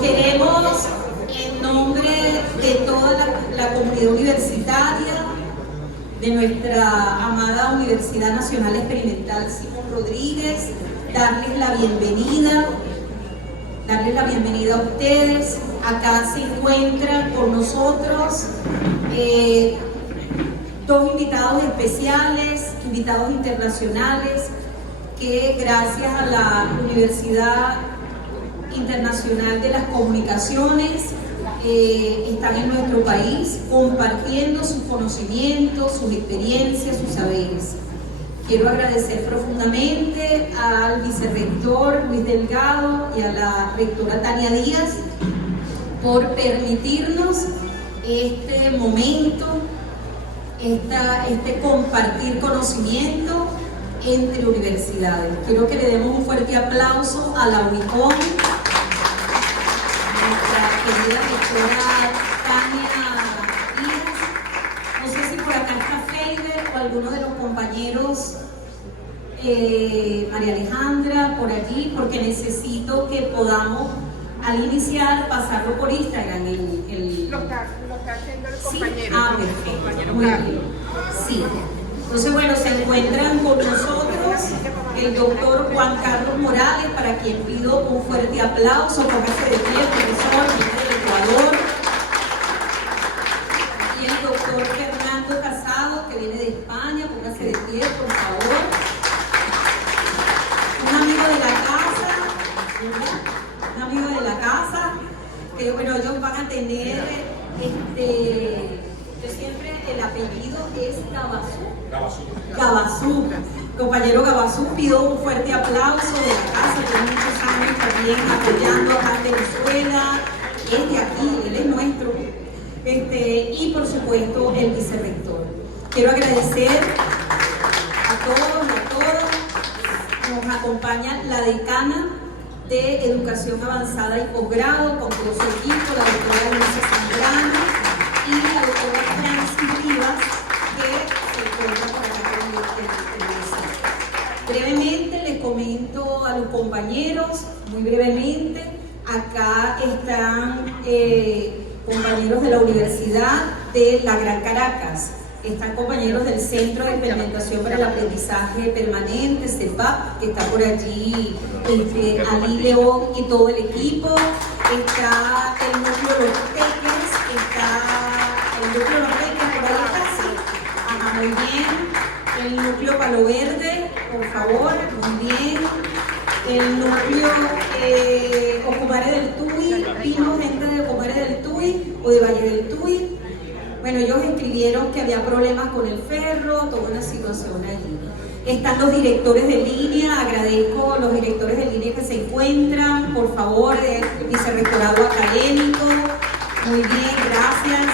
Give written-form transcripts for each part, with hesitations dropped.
Queremos, en nombre de toda la comunidad universitaria, de nuestra amada Universidad Nacional Experimental Simón Rodríguez, darles la bienvenida a ustedes. Acá se encuentran con nosotros dos invitados especiales, invitados internacionales, que gracias a la Universidad Internacional de las Comunicaciones están en nuestro país compartiendo sus conocimientos, sus experiencias, sus saberes. Quiero agradecer profundamente al vicerrector Luis Delgado y a la rectora Tania Díaz por permitirnos este momento, este compartir conocimiento entre universidades. Quiero que le demos un fuerte aplauso a la UNICOM, nuestra querida rectora Tania Díaz. No sé si por acá está Feiber o alguno de los compañeros, María Alejandra, por allí, porque necesito que podamos, al iniciar, pasarlo por Instagram. Lo está haciendo el compañero. Sí, perfecto. Muy bien. Sí. Entonces, bueno, se encuentran con nosotros el doctor Juan Carlos Morales, para quien pido un fuerte aplauso. Póngase de pie, profesor, viene del Ecuador. Y el doctor Fernando Casado, que viene de España. Póngase de pie, por favor. Un amigo de la casa, que bueno, ellos van a tener yo siempre el apellido es Gabazú. Compañero Gabazú, pido un fuerte aplauso de la casa. Tiene muchos años también apoyando acá en Venezuela. Es de aquí, él es nuestro. Y por supuesto el vicerrector. Quiero agradecer a todos. Nos acompaña la decana de Educación Avanzada y Posgrado, con todo su equipo, la doctora Luisa Zambrano y la doctora Francis Rivas, que se encuentra por acá con el brevemente les comento a los compañeros, muy brevemente. Acá están compañeros de la Universidad de la Gran Caracas, están compañeros del Centro de Implementación para el Aprendizaje Permanente, CEPAP, que está por allí, Ali León y todo el equipo. Está el núcleo Los Peques, por ahí casi. Ajá, muy bien. El núcleo Palo Verde, por favor, muy bien. El núcleo Ocumare del Tuy, vino gente de Ocumare del Tuy o de Valle del Tuy. Bueno, ellos escribieron que había problemas con el ferro, toda una situación allí. Están los directores de línea, agradezco a los directores de línea que se encuentran, por favor, el vicerrectorado académico, muy bien, gracias.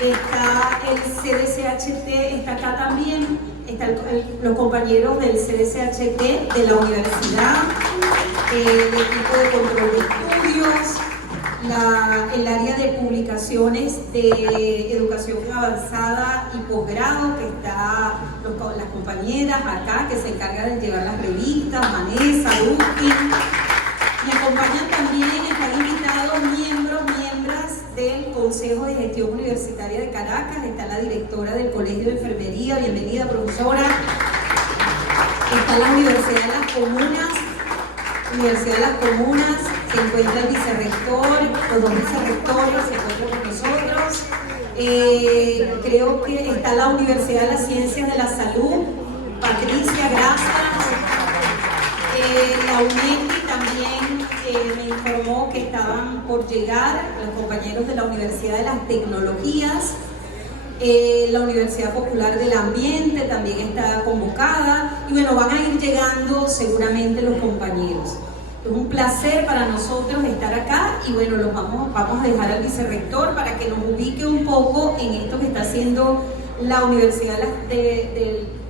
Está el CDCHT, está acá también, están los compañeros del CDCHT de la universidad, el equipo de control de estudios, el área de publicaciones de educación avanzada y posgrado, que está las compañeras acá que se encargan de llevar las revistas, Vanessa, Lucky. Me acompañan también, están invitados miembros del Consejo de Gestión Universitaria de Caracas. Está la directora del Colegio de Enfermería, bienvenida profesora. Está la Universidad de las Comunas, se encuentra el vicerrector, los dos vicerrectores se encuentran con nosotros. Creo que está la Universidad de las Ciencias de la Salud, Patricia, gracias. La UNETI también me informó que estaban por llegar los compañeros de la Universidad de las Tecnologías. La Universidad Popular del Ambiente también está convocada, y bueno, van a ir llegando seguramente los compañeros. Es un placer para nosotros estar acá, y bueno, los vamos a dejar al vicerrector para que nos ubique un poco en esto que está haciendo la Universidad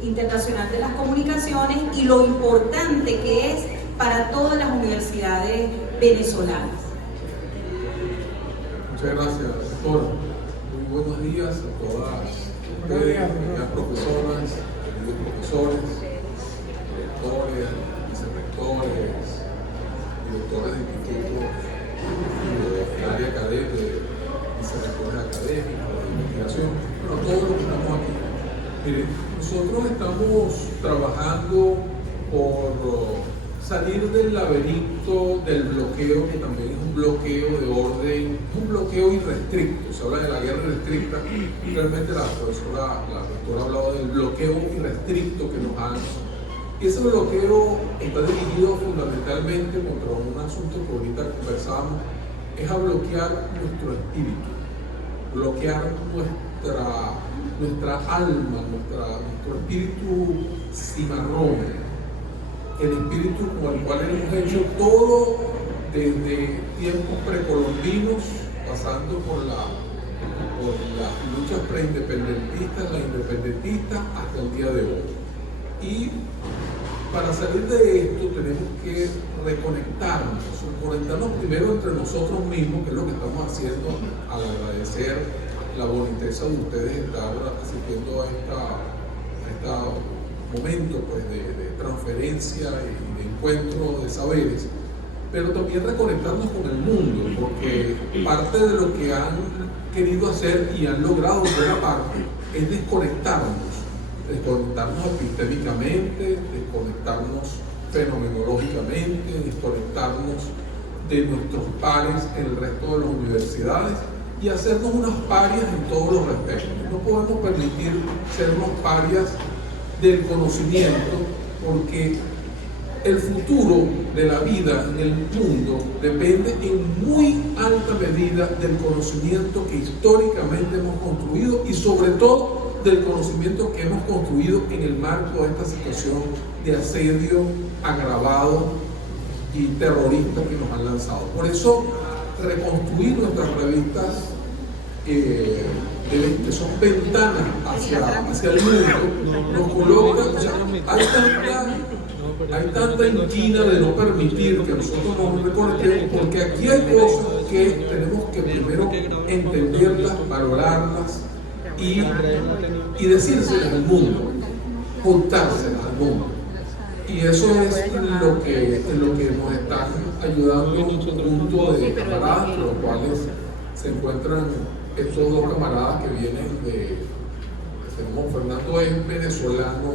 Internacional de las Comunicaciones y lo importante que es para todas las universidades venezolanas. Muchas gracias, doctora. Muy buenos días a todas ustedes, queridas profesoras, queridos profesores, rectores, vicerrectores, directores de institutos el área académica, de vicerrectores académicos, de investigación, pero todos los que estamos aquí. Miren, nosotros estamos trabajando por salir del laberinto del bloqueo, que también es un bloqueo de orden, un bloqueo irrestricto. Se habla de la guerra irrestricta, realmente la rectora ha hablado del bloqueo irrestricto que nos han. Y ese bloqueo está dirigido fundamentalmente contra un asunto que ahorita conversamos, es a bloquear nuestro espíritu, bloquear nuestra alma, nuestro espíritu cimarrón, el espíritu con el cual hemos hecho todo desde tiempos precolombinos, pasando por las luchas preindependentistas, las independentistas, hasta el día de hoy. Y para salir de esto tenemos que reconectarnos primero entre nosotros mismos, que es lo que estamos haciendo al agradecer la boniteza de ustedes estar asistiendo a este momento pues, de transferencia y de encuentro de saberes, pero también reconectarnos con el mundo, porque parte de lo que han querido hacer y han logrado en buena parte es desconectarnos epistémicamente, desconectarnos fenomenológicamente, desconectarnos de nuestros pares en el resto de las universidades y hacernos unas parias en todos los respectos. No podemos permitir ser unos parias del conocimiento, porque el futuro de la vida en el mundo depende en muy alta medida del conocimiento que históricamente hemos construido y sobre todo del conocimiento que hemos construido en el marco de esta situación de asedio agravado y terrorista que nos han lanzado. Por eso, reconstruir nuestras revistas que son ventanas hacia el mundo, nos coloca, o sea, hay tanta inquina de no permitir que nosotros nos reconectemos, porque aquí hay cosas que tenemos que primero entenderlas, valorarlas y decírselas al mundo, contárselas al mundo. Y eso es lo que nos está ayudando un conjunto de camaradas, entre los cuales se encuentran estos dos camaradas que vienen tenemos Fernando es venezolano,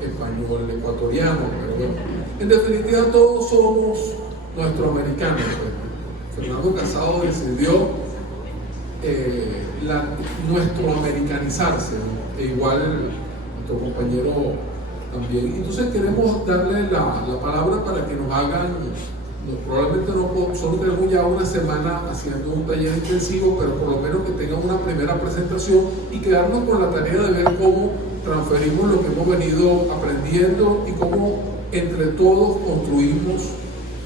español, ecuatoriano, pero bueno, en definitiva todos somos nuestroamericanos. Fernando Casado decidió nuestro americanizarse, ¿no? E igual nuestro compañero también. Entonces queremos darle la palabra para que nos hagan, probablemente solo tenemos ya una semana haciendo un taller intensivo, pero por lo menos que tengan una primera presentación y quedarnos con la tarea de ver cómo transferimos lo que hemos venido aprendiendo y cómo entre todos construimos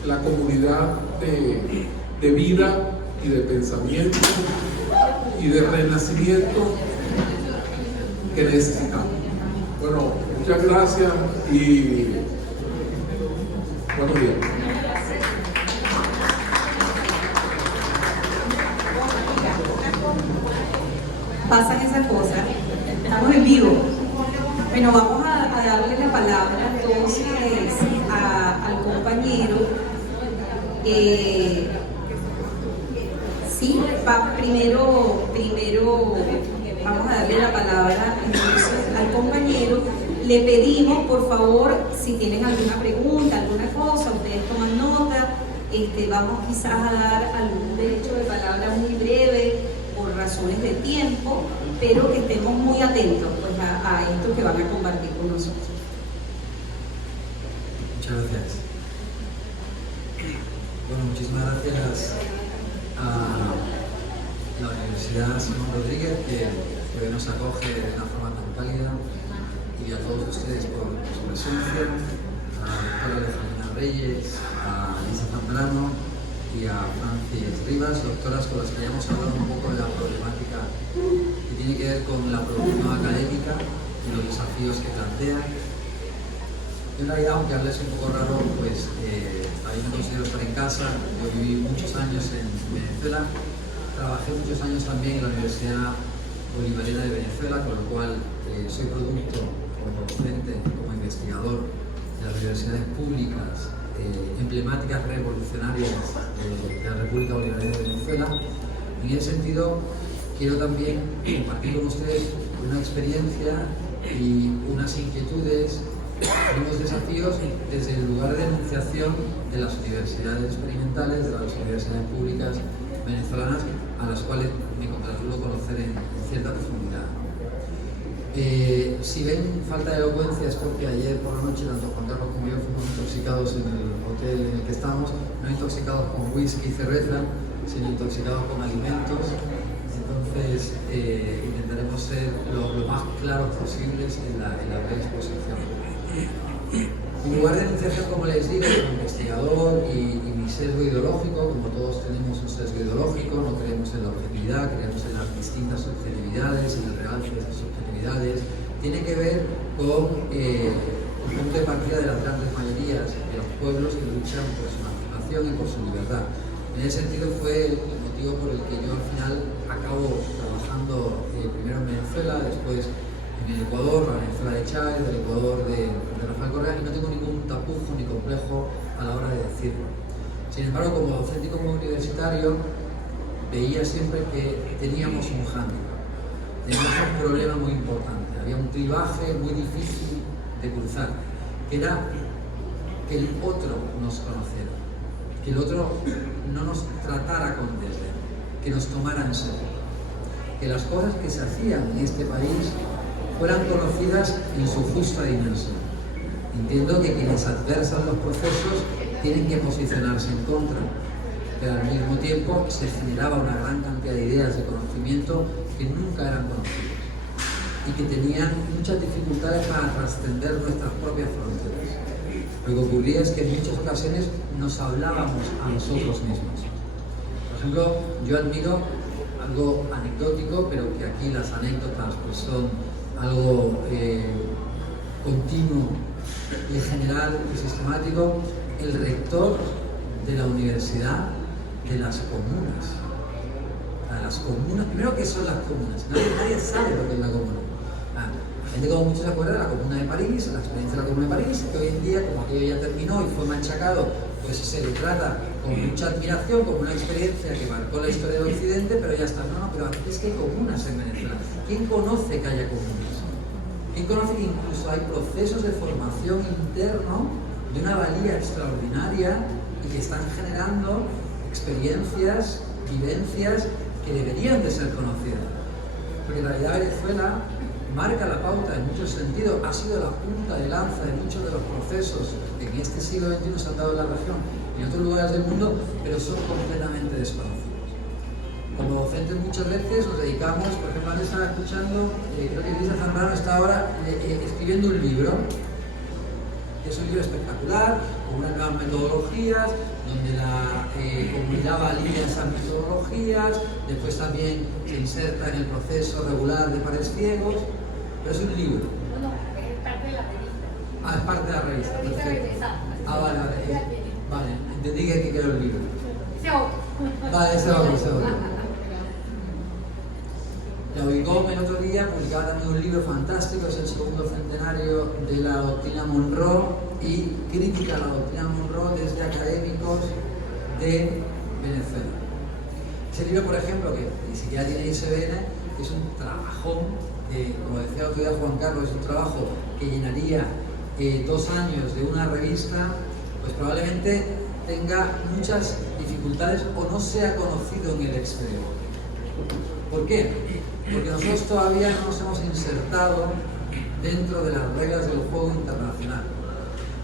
la comunidad de vida y de pensamiento y de renacimiento que necesitamos. Bueno, muchas gracias y buenos días. Pasan esas cosas, estamos en vivo. Bueno, vamos a darle la palabra entonces al compañero. Sí, primero vamos a darle la palabra entonces al compañero. Le pedimos, por favor, si tienen alguna pregunta, alguna cosa, ustedes toman nota. Vamos quizás a dar algún derecho de palabra muy breve por razones de tiempo, pero que estemos muy atentos pues, a esto que van a compartir con nosotros. Muchas gracias. Bueno, muchísimas gracias a la Universidad Simón Rodríguez, que hoy nos acoge de una forma tan cálida, y a todos ustedes por su presencia, a la doctora Alejandra Reyes, a Lisa Zambrano y a Francis Rivas, doctoras con las que ya hemos hablado un poco de la problemática que tiene que ver con la producción académica y los desafíos que plantean. Yo en realidad, aunque hables un poco raro, pues ahí me considero estar en casa. Yo viví muchos años en Venezuela, trabajé muchos años también en la Universidad Bolivariana de Venezuela, con lo cual soy producto como docente, como investigador de las universidades públicas emblemáticas revolucionarias de la República Bolivariana de Venezuela. En ese sentido, quiero también compartir con ustedes una experiencia y unas inquietudes, unos desafíos desde el lugar de enunciación de las universidades experimentales, de las universidades públicas venezolanas, a las cuales me congratulo conocer en cierta profundidad. Si ven falta de elocuencia es porque ayer por la noche tanto Juan Carlos como yo fuimos intoxicados en el hotel en el que estamos, no intoxicados con whisky y cerveza, sino intoxicados con alimentos. Entonces intentaremos ser lo más claros posibles en la breve exposición. En lugar de enunciación, como les digo, como investigador y mi sesgo ideológico, como todos tenemos un sesgo ideológico, no creemos en la objetividad, creemos en las distintas subjetividades, en el realce de esas subjetividades, tiene que ver con el punto de partida de las grandes mayorías de los pueblos que luchan por su emancipación y por su libertad. En ese sentido fue el motivo por el que yo al final acabo trabajando primero en Venezuela, después en el Ecuador, la Venezuela de Chávez, el Ecuador de Rafael Correa, y no tengo ningún tapujo ni complejo a la hora de decirlo. Sin embargo, como docente y como universitario, veía siempre que teníamos un hándicap, teníamos un problema muy importante, había un clivaje muy difícil de cruzar, que era que el otro nos conociera, que el otro no nos tratara con desdén, que nos tomara en serio, que las cosas que se hacían en este país fueran conocidas en su justa dimensión. Entiendo que quienes adversan los procesos tienen que posicionarse en contra, pero al mismo tiempo se generaba una gran cantidad de ideas de conocimiento que nunca eran conocidas y que tenían muchas dificultades para trascender nuestras propias fronteras. Lo que ocurría es que en muchas ocasiones nos hablábamos a nosotros mismos. Por ejemplo, yo admiro algo anecdótico, pero que aquí las anécdotas pues son algo continuo y general y sistemático, el rector de la Universidad de las Comunas. Las comunas, primero, ¿qué son las comunas? Nadie sabe lo que es la comuna. La gente, como muchos se acuerdan, de la Comuna de París, la experiencia de la Comuna de París, que hoy en día, como aquello ya terminó y fue machacado, pues se le trata con mucha admiración, como una experiencia que marcó la historia del Occidente, pero ya está. No, pero es que hay comunas en Venezuela. ¿Quién conoce que haya comunas? ¿Quién conoce que incluso hay procesos de formación interno de una valía extraordinaria y que están generando experiencias, vivencias que deberían de ser conocidas? Porque en realidad Venezuela marca la pauta en muchos sentidos, ha sido la punta de lanza de muchos de los procesos que en este siglo XXI se han dado en la región y en otros lugares del mundo, pero son completamente desconocidos. Como docentes muchas veces nos dedicamos, por ejemplo, antes estaba escuchando, creo que Elisa Zambrano está ahora escribiendo un libro. Es un libro espectacular, con unas nuevas metodologías, donde la comunidad valida esas metodologías, después también se inserta en el proceso regular de pares ciegos, pero es un libro. No, es parte de la revista. Ah, es parte de la revista, perfecto. Ah, vale. Vale, entendí que quiero el libro. Vale, ese otro. La UICOM el otro día publicaba también un libro fantástico, es el segundo centenario de la doctrina Monroe y crítica a la doctrina Monroe desde académicos de Venezuela. Ese libro, por ejemplo, que ni siquiera tiene ISBN, es un trabajón, como decía el otro día Juan Carlos, es un trabajo que llenaría 2 años de una revista, pues probablemente tenga muchas dificultades o no sea conocido en el exterior. ¿Por qué? Porque nosotros todavía no nos hemos insertado dentro de las reglas del juego internacional.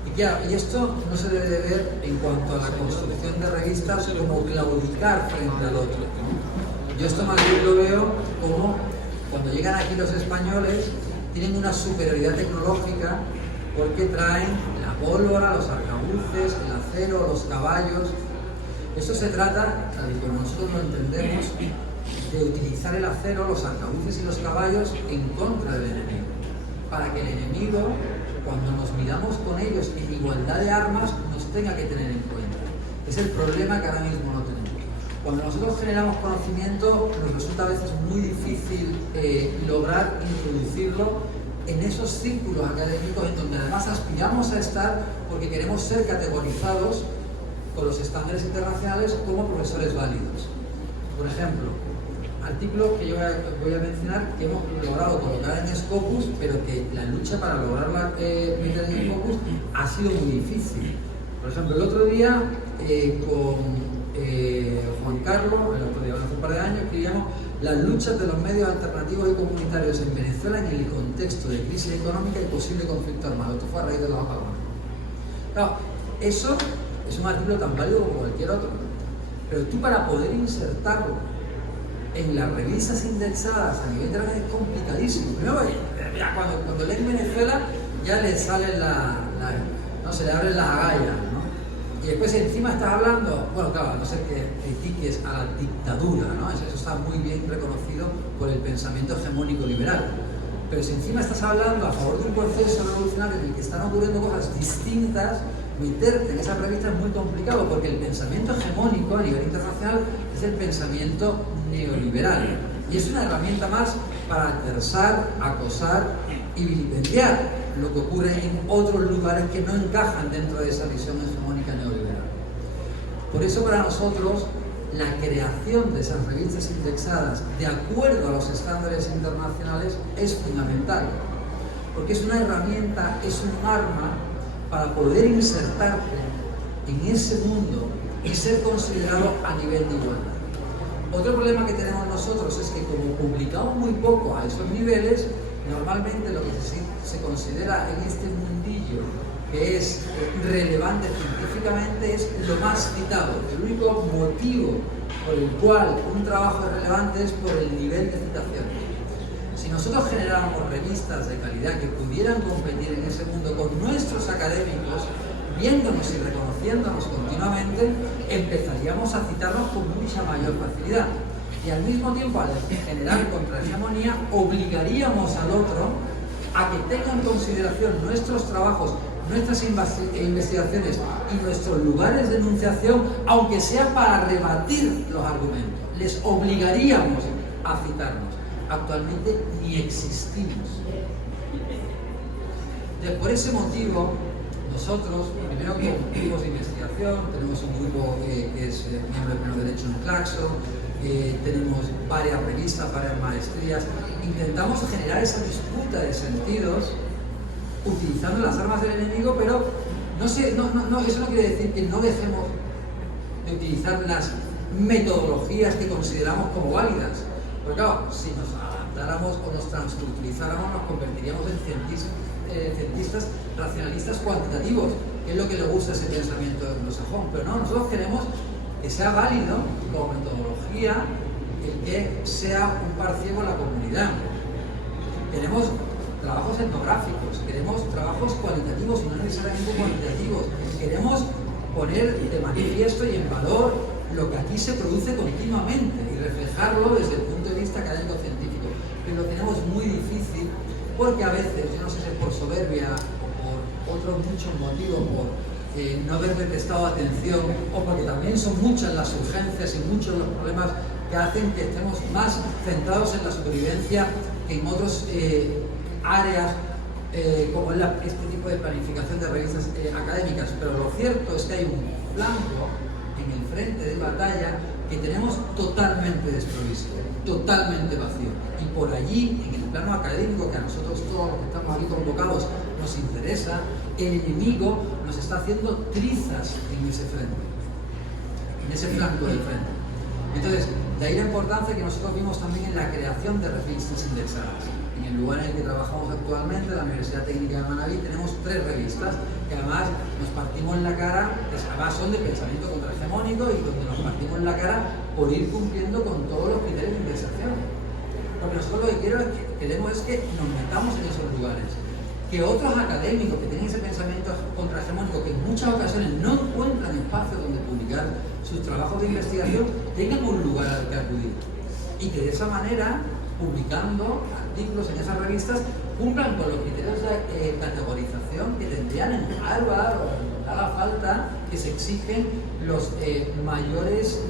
Y claro, y esto no se debe de ver en cuanto a la construcción de revistas como claudicar frente al otro. Yo esto más bien lo veo como cuando llegan aquí los españoles, tienen una superioridad tecnológica porque traen la pólvora, los arcabuces, el acero, los caballos. Esto se trata, tal y como nosotros lo entendemos, de utilizar el acero, los arcabuces y los caballos en contra del enemigo, para que el enemigo, cuando nos miramos con ellos en igualdad de armas, nos tenga que tener en cuenta. Es el problema que ahora mismo no tenemos. Cuando nosotros generamos conocimiento, nos resulta a veces muy difícil lograr introducirlo en esos círculos académicos en donde además aspiramos a estar porque queremos ser categorizados con los estándares internacionales como profesores válidos. Por ejemplo, artículo que yo voy a mencionar que hemos logrado colocar en Scopus, pero que la lucha para lograrla meter en Scopus ha sido muy difícil. Por ejemplo, el otro día con Juan Carlos, el otro día, hace un par de años, escribíamos las luchas de los medios alternativos y comunitarios en Venezuela en el contexto de crisis económica y posible conflicto armado. Esto fue a raíz de los apagones. Claro, eso es un artículo tan válido como cualquier otro, pero tú para poder insertarlo en las revistas indexadas a nivel internacional es complicadísimo. Primero, ya cuando leen Venezuela ya les salen no se le abren las agallas, ¿no? Y después encima estás hablando, bueno, claro, a no ser que critiques a la dictadura, ¿no? Eso está muy bien reconocido por el pensamiento hegemónico liberal. Pero si encima estás hablando a favor de un proceso revolucionario en el que están ocurriendo cosas distintas, meterte en esa revista es muy complicado, porque el pensamiento hegemónico a nivel internacional es el pensamiento neoliberal. Y es una herramienta más para adversar, acosar y vilipendiar lo que ocurre en otros lugares que no encajan dentro de esa visión hegemónica neoliberal. Por eso para nosotros la creación de esas revistas indexadas de acuerdo a los estándares internacionales es fundamental, porque es una herramienta, es un arma para poder insertarte en ese mundo y ser considerado a nivel de igualdad. Otro problema que tenemos nosotros es que como publicamos muy poco a esos niveles, normalmente lo que se considera en este mundillo que es relevante científicamente es lo más citado. El único motivo por el cual un trabajo es relevante es por el nivel de citación. Si nosotros generáramos revistas de calidad que pudieran competir en ese mundo con nuestros académicos, viéndonos y reconociéndonos continuamente, empezaríamos a citarnos con mucha mayor facilidad. Y al mismo tiempo, al generar contrahegemonía, obligaríamos al otro a que tenga en consideración nuestros trabajos, nuestras investigaciones y nuestros lugares de enunciación, aunque sea para rebatir los argumentos. Les obligaríamos a citarnos. Actualmente ni existimos. Entonces, por ese motivo, nosotros, primero con grupos de investigación, tenemos un grupo que es miembro de pleno derecho en Claxon, tenemos varias revistas, varias maestrías, intentamos generar esa disputa de sentidos utilizando las armas del enemigo, pero eso no quiere decir que no dejemos de utilizar las metodologías que consideramos como válidas. Porque claro, si nos adaptáramos o nos transculturizáramos, nos convertiríamos en cientistas racionalistas cuantitativos, que es lo que le gusta a ese pensamiento anglosajón. Pero no, nosotros queremos que sea válido como metodología el que sea un par ciego en la comunidad. Queremos trabajos etnográficos, queremos trabajos cualitativos y no necesariamente cuantitativos. Queremos poner de manifiesto y en valor lo que aquí se produce continuamente y reflejarlo desde el punto de vista académico-científico. Pero lo tenemos muy difícil porque a veces, yo no sé si es por soberbia o por otros muchos motivos, por no haberle prestado atención o porque también son muchas las urgencias y muchos los problemas que hacen que estemos más centrados en la supervivencia que en otras áreas como es este tipo de planificación de revistas académicas. Pero lo cierto es que hay un flanco en el frente de batalla que tenemos totalmente desprovisto, totalmente vacío. Y por allí, en el plano académico, que a nosotros todos los que estamos aquí convocados nos interesa, el enemigo nos está haciendo trizas en ese frente, en ese flanco del frente. Entonces, de ahí la importancia que nosotros vimos también en la creación de revistas indexadas. En el lugar en el que trabajamos actualmente, la Universidad Técnica de Manabí, tenemos 3 revistas que además nos partimos en la cara, que además son de pensamiento contrahegemónico y donde nos partimos en la cara por ir cumpliendo con todos los criterios de indexación. Porque nosotros lo que queremos es que nos metamos en esos lugares, que otros académicos que tienen ese pensamiento contrahegemónico, que en muchas ocasiones no encuentran espacio donde publicar sus trabajos de investigación, tengan un lugar al que acudir. Y que de esa manera, publicando artículos en esas revistas, cumplan con los criterios de categorización que tendrían en Harvard o en haga falta, que se exigen los mayores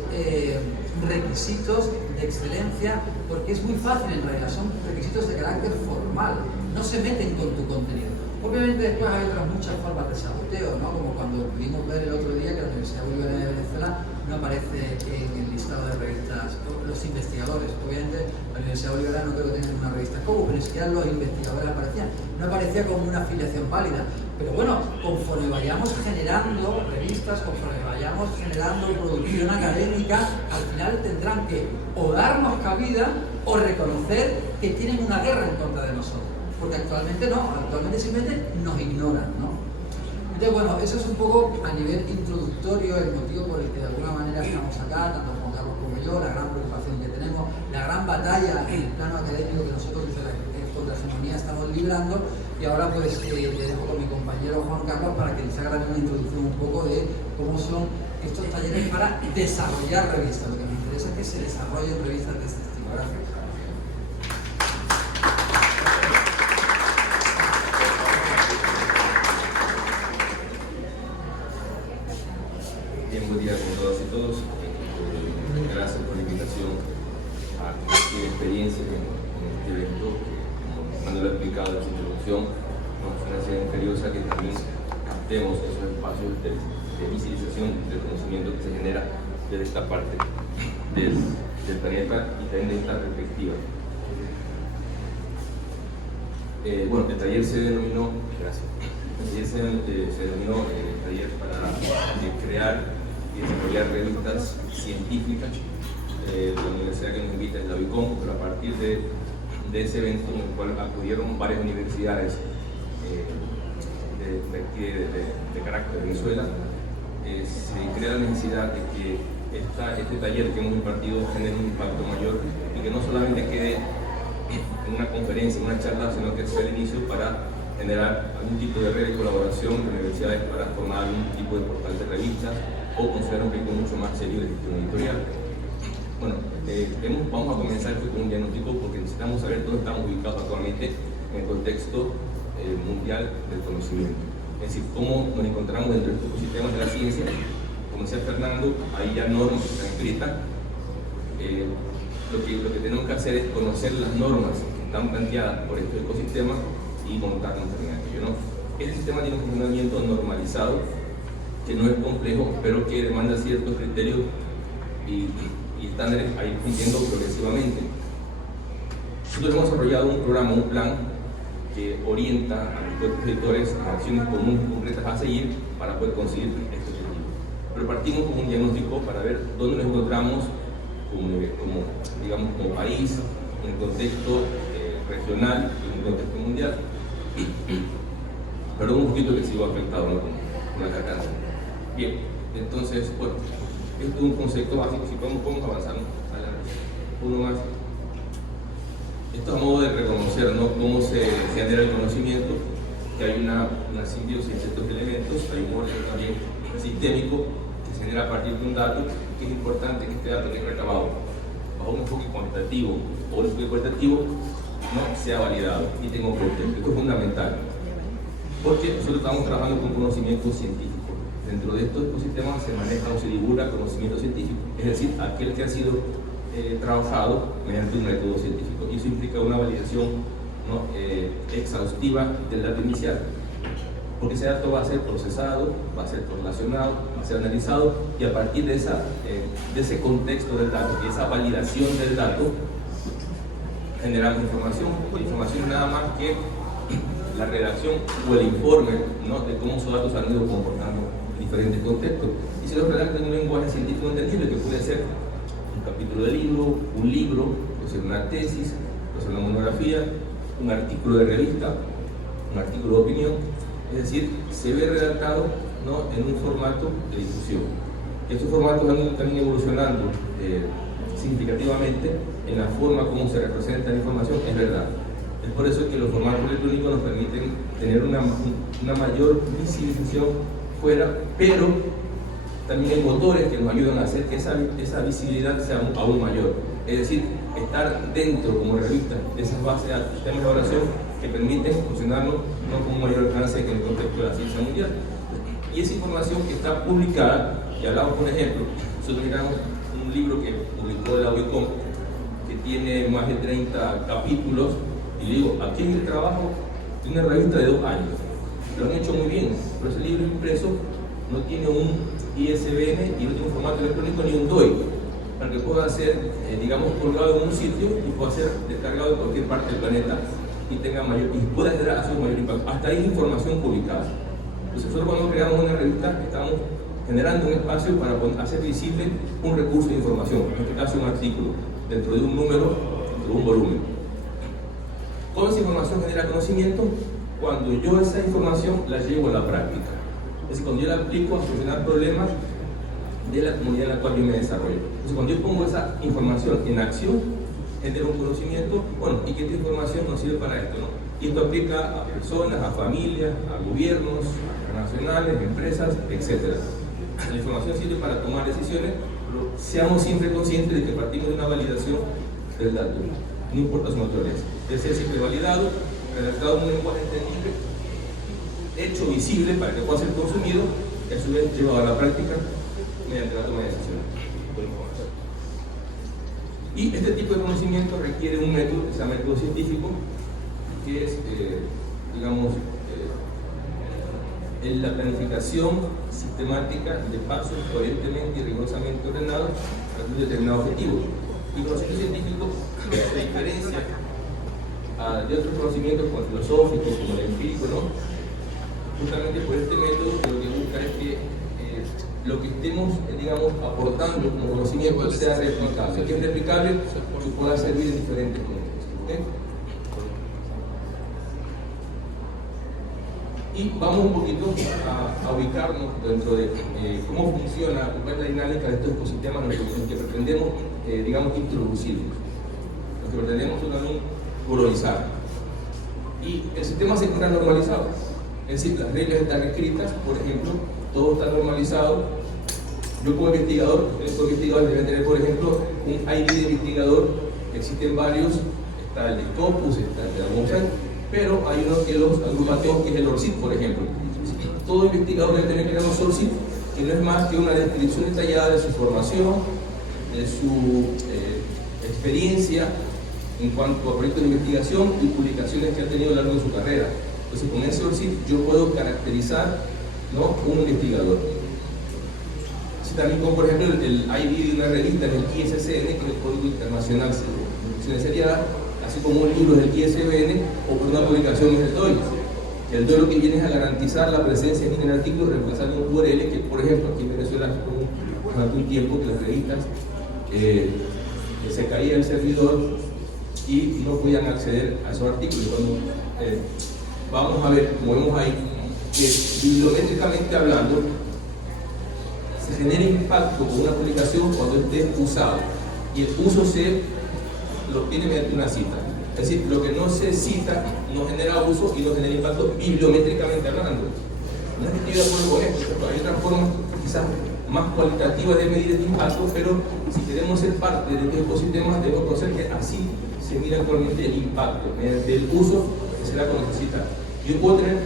requisitos de excelencia, porque es muy fácil en realidad, son requisitos de carácter formal. no se meten con tu contenido. Obviamente después hay otras muchas formas de saboteo, ¿no? Como cuando pudimos ver el otro día que la Universidad Bolivariana de Venezuela no aparece en el listado de revistas, los investigadores. Obviamente la Universidad Bolivariana no creo que tenga una revista como, pero ni siquiera los investigadores aparecían. No aparecía como una afiliación válida. Pero bueno, conforme vayamos generando revistas, conforme vayamos generando producción académica, al final tendrán que o darnos cabida o reconocer que tienen una guerra en contra de nosotros. Porque actualmente no, actualmente simplemente nos ignoran, ¿no? Entonces, bueno, eso es un poco a nivel introductorio el motivo por el que de alguna manera estamos acá, tanto Juan Carlos como yo, la gran preocupación que tenemos, la gran batalla en el plano académico que nosotros desde la contrahegemonía estamos librando. Y ahora pues le dejo con mi compañero Juan Carlos para que les haga una introducción un poco de cómo son estos talleres para desarrollar revistas. Lo que me interesa es que se desarrollen revistas de este estilo. Gracias. Bien, buen día con todas y todos. Gracias por la invitación a compartir experiencias en este evento. Como Manuel ha explicado en su introducción, nos parece imperiosa que también captemos esos espacios de visibilización del conocimiento que se genera desde esta parte del planeta y también de esta perspectiva. Bueno, el taller se denominó, gracias. Se denominó taller para crear y desarrollar revistas científicas. La universidad que nos invita es la UICOM, pero a partir de ese evento en el cual acudieron varias universidades de carácter de Venezuela, se crea la necesidad de que este taller que hemos impartido genere un impacto mayor y que no solamente quede en una conferencia, en una charla, sino que sea el inicio para generar algún tipo de red de colaboración de universidades para formar algún tipo de portal de revistas o considerar un proyecto mucho más serio de gestión editorial. Bueno, vamos a comenzar con un diagnóstico porque necesitamos saber dónde estamos ubicados actualmente en el contexto mundial del conocimiento. Es decir, cómo nos encontramos dentro de estos ecosistemas de la ciencia. Como decía Fernando, hay ya normas que están escritas. Lo que tenemos que hacer es conocer las normas que están planteadas por estos ecosistemas y montarnos en ello, ¿no? Este sistema tiene un funcionamiento normalizado, que no es complejo, pero que demanda ciertos criterios y estándares a ir cumpliendo progresivamente. Nosotros hemos desarrollado un programa, un plan que orienta a los proyectores a acciones comunes y concretas a seguir para poder conseguir este objetivo. Pero partimos con un diagnóstico para ver dónde nos encontramos como país, en el contexto regional y en el contexto mundial. Perdón un poquito que sigo afectado, ¿no? con la garganta. Bien, entonces, bueno, esto es un concepto básico. Si podemos avanzar, ¿no? Adelante. Uno más. Esto es a modo de reconocer, ¿no?, cómo se genera el conocimiento, que hay una simbiosis de estos elementos, hay un orden también sistémico que se genera a partir de un dato, que es importante que este dato que es recabado bajo un enfoque cuantitativo o un enfoque cualitativo no sea validado y tenga un contexto. Esto es fundamental, porque nosotros estamos trabajando con conocimiento científico. Dentro de estos ecosistemas se maneja o se divulga conocimiento científico, es decir, aquel que ha sido trabajado mediante un método científico, y eso implica una validación, ¿no?, exhaustiva del dato inicial, porque ese dato va a ser procesado, va a ser correlacionado, va a ser analizado, y a partir de ese contexto del dato y esa validación del dato generamos información. La información es nada más que la redacción o el informe, ¿no?, de cómo esos datos han ido comportando en diferentes contextos, y se los redacta en un lenguaje científico entendible, que puede ser un capítulo de libro, un libro, puede ser una tesis, puede ser una monografía, un artículo de revista, un artículo de opinión. Es decir, se ve redactado, ¿no?, en un formato de difusión. Estos formatos han ido también evolucionando significativamente en la forma como se representa la información, es verdad. Es por eso que los formatos electrónicos nos permiten tener una mayor visibilización fuera, pero también hay motores que nos ayudan a hacer que esa visibilidad sea aún mayor. Es decir, estar dentro como revista de esas bases de datos, sistemas de evaluación que permiten funcionarnos, no con un mayor alcance que en el contexto de la ciencia mundial. Y esa información que está publicada, y hablamos por ejemplo, nosotros miramos un libro que publicó la UICOM, que tiene más de 30 capítulos Y digo, aquí hay el trabajo de una revista de 2 años. Lo han hecho muy bien, pero ese libro impreso no tiene un ISBN y no tiene un formato electrónico ni un DOI, para que pueda ser, digamos, colgado en un sitio y pueda ser descargado en cualquier parte del planeta y tenga mayor, y pueda generar su mayor impacto. Hasta ahí es información publicada. Entonces nosotros cuando creamos una revista estamos generando un espacio para hacer visible un recurso de información, en este caso un artículo, dentro de un número, dentro de un volumen. Toda esa información genera conocimiento cuando yo esa información la llevo a la práctica. Es decir, cuando yo la aplico a solucionar problemas de la comunidad en la cual yo me desarrollo. Entonces cuando yo pongo esa información en acción, genero un conocimiento, bueno, y que esta información nos sirve para esto, ¿no? Y esto aplica a personas, a familias, a gobiernos, a nacionales, empresas, etc. La información sirve para tomar decisiones, pero seamos siempre conscientes de que partimos de una validación del dato, no importa su naturaleza. Debe ser siempre validado, redactado en un lenguaje entendible, hecho visible para que pueda ser consumido y a su vez llevado a la práctica mediante la toma de decisiones. Y este tipo de conocimiento requiere un método, que se llama método científico, que es, digamos, en la planificación sistemática de pasos coherentemente y rigurosamente ordenados para un determinado objetivo. Y conocimiento científico se diferencia de otros conocimientos como el filosófico, como el empírico, ¿no? Justamente por este método lo que busca es que lo que estemos, digamos, aportando como conocimiento sea replicable. Que es replicable, que pueda servir en diferentes contextos. ¿Okay? Y vamos un poquito a ubicarnos dentro de cómo funciona, cuál es la dinámica de estos ecosistemas en los que pretendemos, digamos, introducirlos, los que pretendemos también colonizar. Y el sistema se encuentra normalizado, es decir, las reglas están escritas, por ejemplo, todo está normalizado. Yo como investigador, deben tener, por ejemplo, un ID de investigador, existen varios, está el de Scopus, está el de Algonquin, pero hay uno que los agrupa todos, que es el ORCID, por ejemplo. Todo investigador debe tener que tener un ORCID, que no es más que una descripción detallada de su formación, de su experiencia en cuanto a proyectos de investigación y publicaciones que ha tenido a lo largo de su carrera. Entonces, con ese ORCID yo puedo caracterizar, ¿no?, un investigador. Así también como, por ejemplo, el ID de una revista en el ISSN, que es el Código Internacional de Publicaciones Seriadas, así como un libro del ISBN o por una publicación en el DOI. El DOI lo que viene es a garantizar la presencia en el artículo reemplazando un URL que, por ejemplo, aquí en Venezuela durante un tiempo que las revistas se caía el servidor y no podían acceder a esos artículos. Cuando vamos a ver, como vemos ahí, que bibliométricamente hablando se genera impacto con una publicación cuando esté usado y el uso se lo tiene mediante una cita. Es decir, lo que no se cita no genera uso y no genera impacto bibliométricamente hablando. No es que estoy de acuerdo con esto, pero hay otras formas quizás más cualitativas de medir el impacto, pero si queremos ser parte de este ecosistema debemos conocer que así se mira actualmente el impacto mediante el uso que será cuando se cita. Yo puedo tener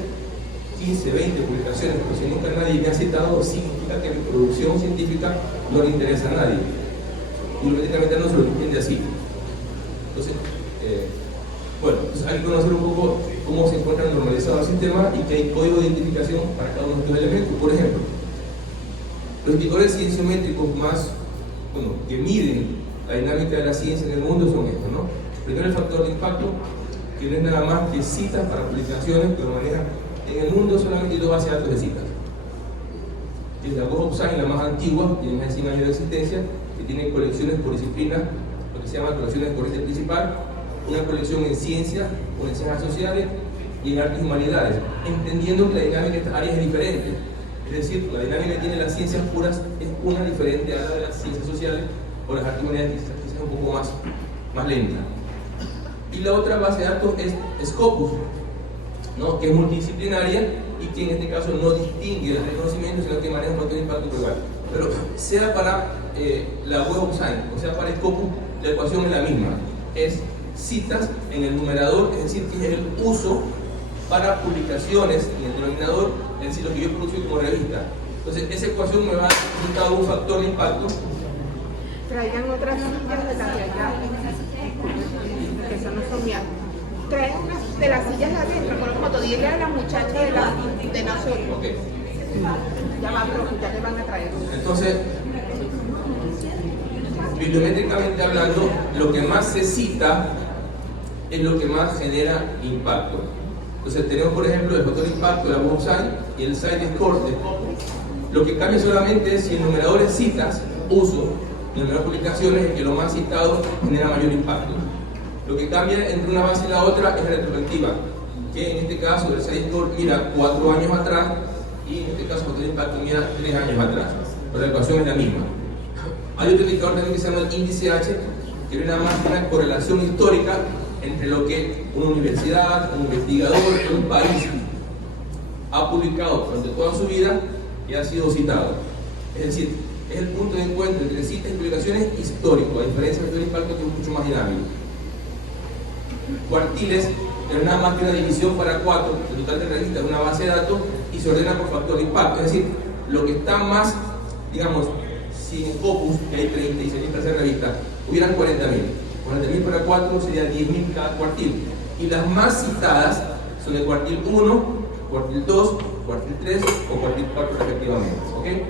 15, 20 publicaciones, pero si nunca nadie me ha citado, significa que mi producción científica no le interesa a nadie. Bibliométricamente no se lo entiende así. Entonces, bueno, pues hay que conocer un poco cómo se encuentra normalizado el sistema y que hay código de identificación para cada uno de estos elementos. Por ejemplo, los indicadores cienciométricos más, bueno, que miden la dinámica de la ciencia en el mundo son estos, ¿no? Primero, el factor de impacto, que no es nada más que citas para publicaciones, pero maneja en el mundo solamente hay 2 bases de datos de citas. Es la Web of Science, la más antigua, tiene más de 100 años de existencia, que tiene colecciones por disciplina, lo que se llama colecciones de corriente principal, una colección en ciencias, o en ciencias sociales y en artes y humanidades, entendiendo que la dinámica de estas áreas es diferente. Es decir, la dinámica que tiene las ciencias puras es una diferente a la de las ciencias sociales o las artes y humanidades, quizás un poco más lenta. Y la otra base de datos es Scopus, ¿no?, que es multidisciplinaria y que en este caso no distingue el reconocimiento, sino que maneja un factor de impacto global. Pero sea para la Web of Science o sea para Scopus, la ecuación es la misma. Es citas en el numerador, es decir, que es el uso para publicaciones en el denominador, es decir, lo que yo produzco como revista. Entonces, esa ecuación me va a dar resultado un factor de impacto. Traigan otras sillas de la de allá, que esas no son mías. traen unas de las sillas adentro, con como dile a la muchacha de nosotros. Ok. Ya le van a traer. Entonces, bibliométricamente hablando, lo que más se cita es lo que más genera impacto. Entonces tenemos, por ejemplo, el factor impacto de la website y el site score de Scopus. Lo que cambia solamente es si el numerador es citas, uso, y el numerador de publicaciones, que lo más citado genera mayor impacto. Lo que cambia entre una base y la otra es la retrospectiva, que en este caso el site score mira 4 años atrás y en este caso el factor impacto mira 3 años atrás, pero la ecuación es la misma. Hay otro indicador también que se llama el índice H, que viene nada más una correlación histórica entre lo que una universidad, un investigador, un país ha publicado durante toda su vida y ha sido citado. Es decir, es el punto de encuentro entre citas y publicaciones histórico, a diferencia del impacto que es mucho más dinámico. Cuartiles, pero nada más que una división para 4, el total de revistas de una base de datos y se ordena por factor de impacto. Es decir, lo que está más, digamos, si en Scopus, que hay 36.000 revistas, hubieran 40.000. 40.000 para 4 sería 10.000 cada cuartil. Y las más citadas son el cuartil 1, cuartil 2, cuartil 3 o cuartil 4 respectivamente. ¿Okay?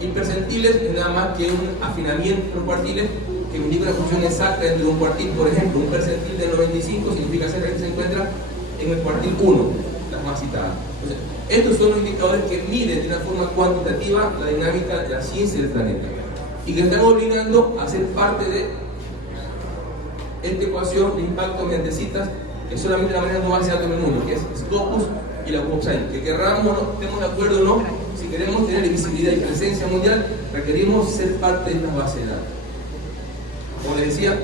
Y percentiles es nada más que un afinamiento por cuartiles que indica una función exacta entre un cuartil. Por ejemplo, un percentil de 95 significa que se encuentra en el cuartil 1, las más citadas. Entonces, estos son los indicadores que miden de una forma cuantitativa la dinámica de la ciencia del planeta y que están obligando a ser parte de esta ecuación de impacto mediante citas, que solamente la manera no base de datos en el mundo, que es Scopus y la website. Que querramos o no, estemos de acuerdo o no, si queremos tener visibilidad y presencia mundial, requerimos ser parte de estas bases de datos. Como les decía,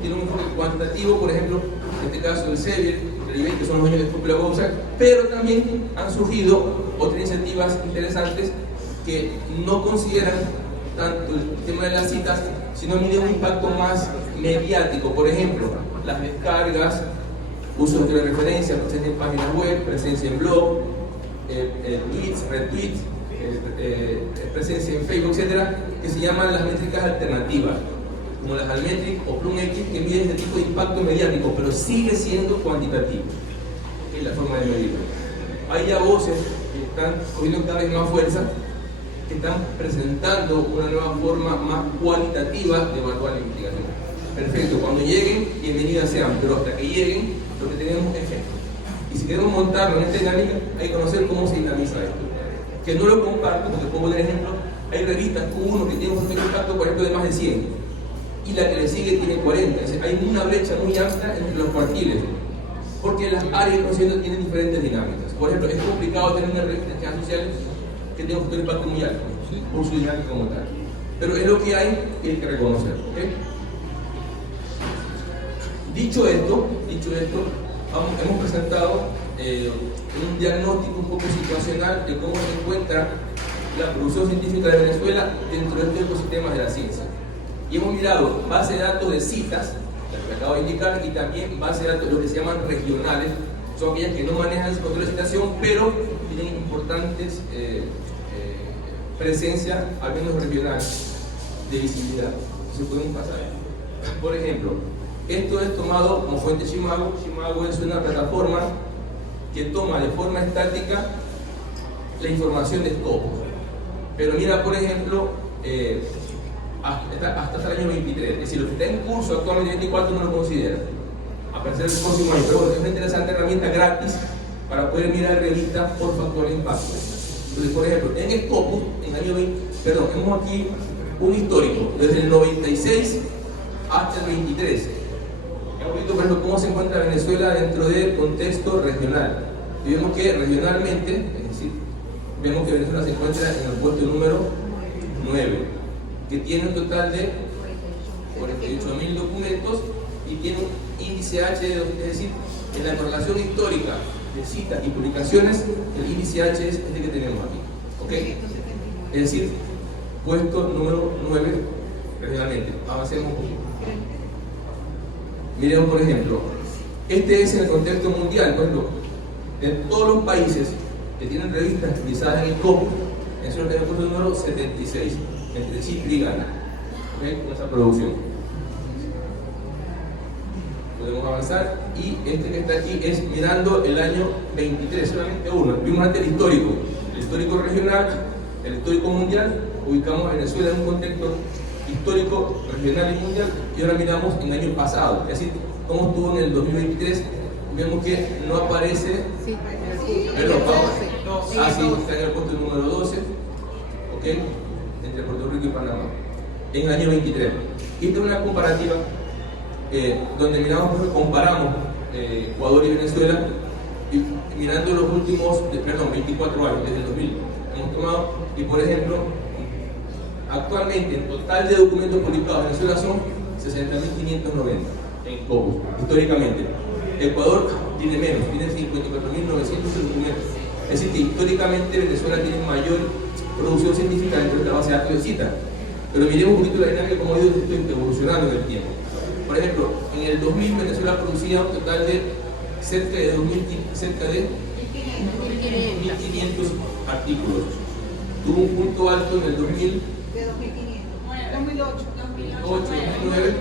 tiene un enfoque cuantitativo, por ejemplo, en este caso el Sevier, el IBEI, que son los dueños de Scopus y la website, pero también han surgido otras iniciativas interesantes que no consideran tanto el tema de las citas, sino miden un impacto más mediático. Por ejemplo, las descargas, uso de referencia, presencia en páginas web, presencia en blog, tweets, retweets, presencia en Facebook, etcétera, que se llaman las métricas alternativas, como las Altmetric o PlumX, que miden este tipo de impacto mediático, pero sigue siendo cuantitativo. Es la forma de medirlo. Hay ya voces que están cogiendo cada vez más fuerza, que están presentando una nueva forma más cualitativa de evaluar la investigación. Perfecto, cuando lleguen, bienvenidas sean, pero hasta que lleguen, lo que tenemos es esto. Y si queremos montarlo en esta dinámica, hay que conocer cómo se dinamiza esto. Que no lo comparto, porque puedo poner ejemplos, hay revistas Q1 que tienen un impacto, por ejemplo, de más de 100, y la que le sigue tiene 40. Es decir, hay una brecha muy amplia entre los cuartiles, porque las áreas de conocimiento tienen diferentes dinámicas. Por ejemplo, es complicado tener una revista de ciencias sociales que tenga un impacto muy alto, por su dinámica como tal. Pero es lo que hay que reconocer. ¿Okay? Dicho esto, hemos presentado un diagnóstico un poco situacional de cómo se encuentra la producción científica de Venezuela dentro de estos ecosistemas de la ciencia. Y hemos mirado base de datos de citas, que acabo de indicar, y también base de datos, lo que se llaman regionales, son aquellas que no manejan el control de citación, pero tienen importantes presencia, al menos regional, de visibilidad. Se pueden pasar. Por ejemplo, esto es tomado como fuente Shimago. Shimago es una plataforma que toma de forma estática la información de Scopus. Pero mira, por ejemplo, hasta el año 23. Es decir, lo que está en curso actualmente 24 no lo considera. A pesar del próximo año. Pero bueno, es una interesante herramienta gratis para poder mirar revistas por factor de impacto. Entonces, por ejemplo, en Scopus, en el año 20, tenemos aquí un histórico, desde el 96 hasta el 23. Hemos visto, por ejemplo, cómo se encuentra Venezuela dentro del contexto regional. Y vemos que regionalmente, es decir, vemos que Venezuela se encuentra en el puesto número 9, que tiene un total de 48.000 documentos y tiene un índice H, es decir, en la correlación histórica de citas y publicaciones, el índice H es este que tenemos aquí. ¿Okay? Es decir, puesto número 9 regionalmente. Avancemos un poco. Miremos, por ejemplo, este es en el contexto mundial. Por ejemplo, en todos los países que tienen revistas utilizadas en el Scopus, en eso tenemos el puesto número 76, entre Chipre y Ghana. ¿Okay? Con esa producción. podemos avanzar. Y este que está aquí es mirando el año 23, solamente uno. Vimos antes el histórico regional, el histórico mundial. Ubicamos a Venezuela en un contexto histórico, regional y mundial, y ahora miramos en el año pasado, es decir, cómo estuvo en el 2023. Vemos que no aparece, pero sí, está en el puesto número 12, ¿ok? Entre Puerto Rico y Panamá, en el año 23. Y esta es una comparativa donde comparamos Ecuador y Venezuela, y mirando los últimos, 24 años, desde el 2000, hemos tomado, y por ejemplo, actualmente en total de documentos publicados en Venezuela son 60.590 en Scopus, históricamente. Ecuador tiene menos, tiene 54.900 documentos. Es decir, que históricamente Venezuela tiene mayor producción científica dentro de la base de datos de citas. Pero miremos un poquito la dinámica, cómo ha ido evolucionando en el tiempo. Por ejemplo, en el 2000 Venezuela producía un total de cerca de 1.500 artículos. Tuvo un punto alto en el 2000. De 2008, 2009,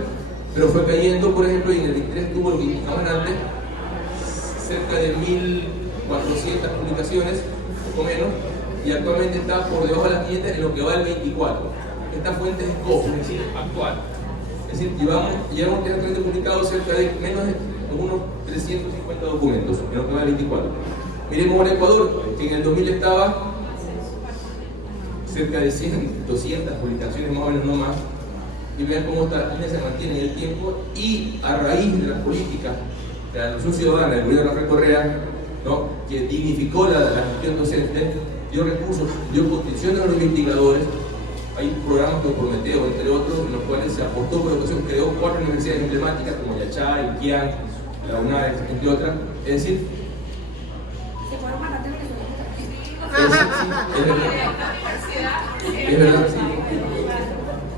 pero fue cayendo, por ejemplo, y en el 23 tuvo lo que estaban antes, cerca de 1.400 publicaciones, poco menos, y actualmente está por debajo de las 500 en lo que va del 24. Esta fuente es Scopus, es decir, actual. Es decir, llevamos actualmente publicados cerca de menos de unos 350 documentos en lo que va del 24. Miremos ahora Ecuador, que en el 2000 estaba cerca de 100, 200 publicaciones más o menos, no más, y vean cómo esta línea se mantiene en el tiempo, y a raíz de las políticas de la Revolución Ciudadana del gobierno de Rafael Correa, ¿no?, que dignificó la gestión docente, dio recursos, dio condiciones a los investigadores. Hay programas como Prometeo, entre otros, en los cuales se apostó por la educación, creó 4 universidades emblemáticas como Yachay, Iquián, la UNAD, entre otras. Es decir, Se fueron bastante venezolanos. es verdad,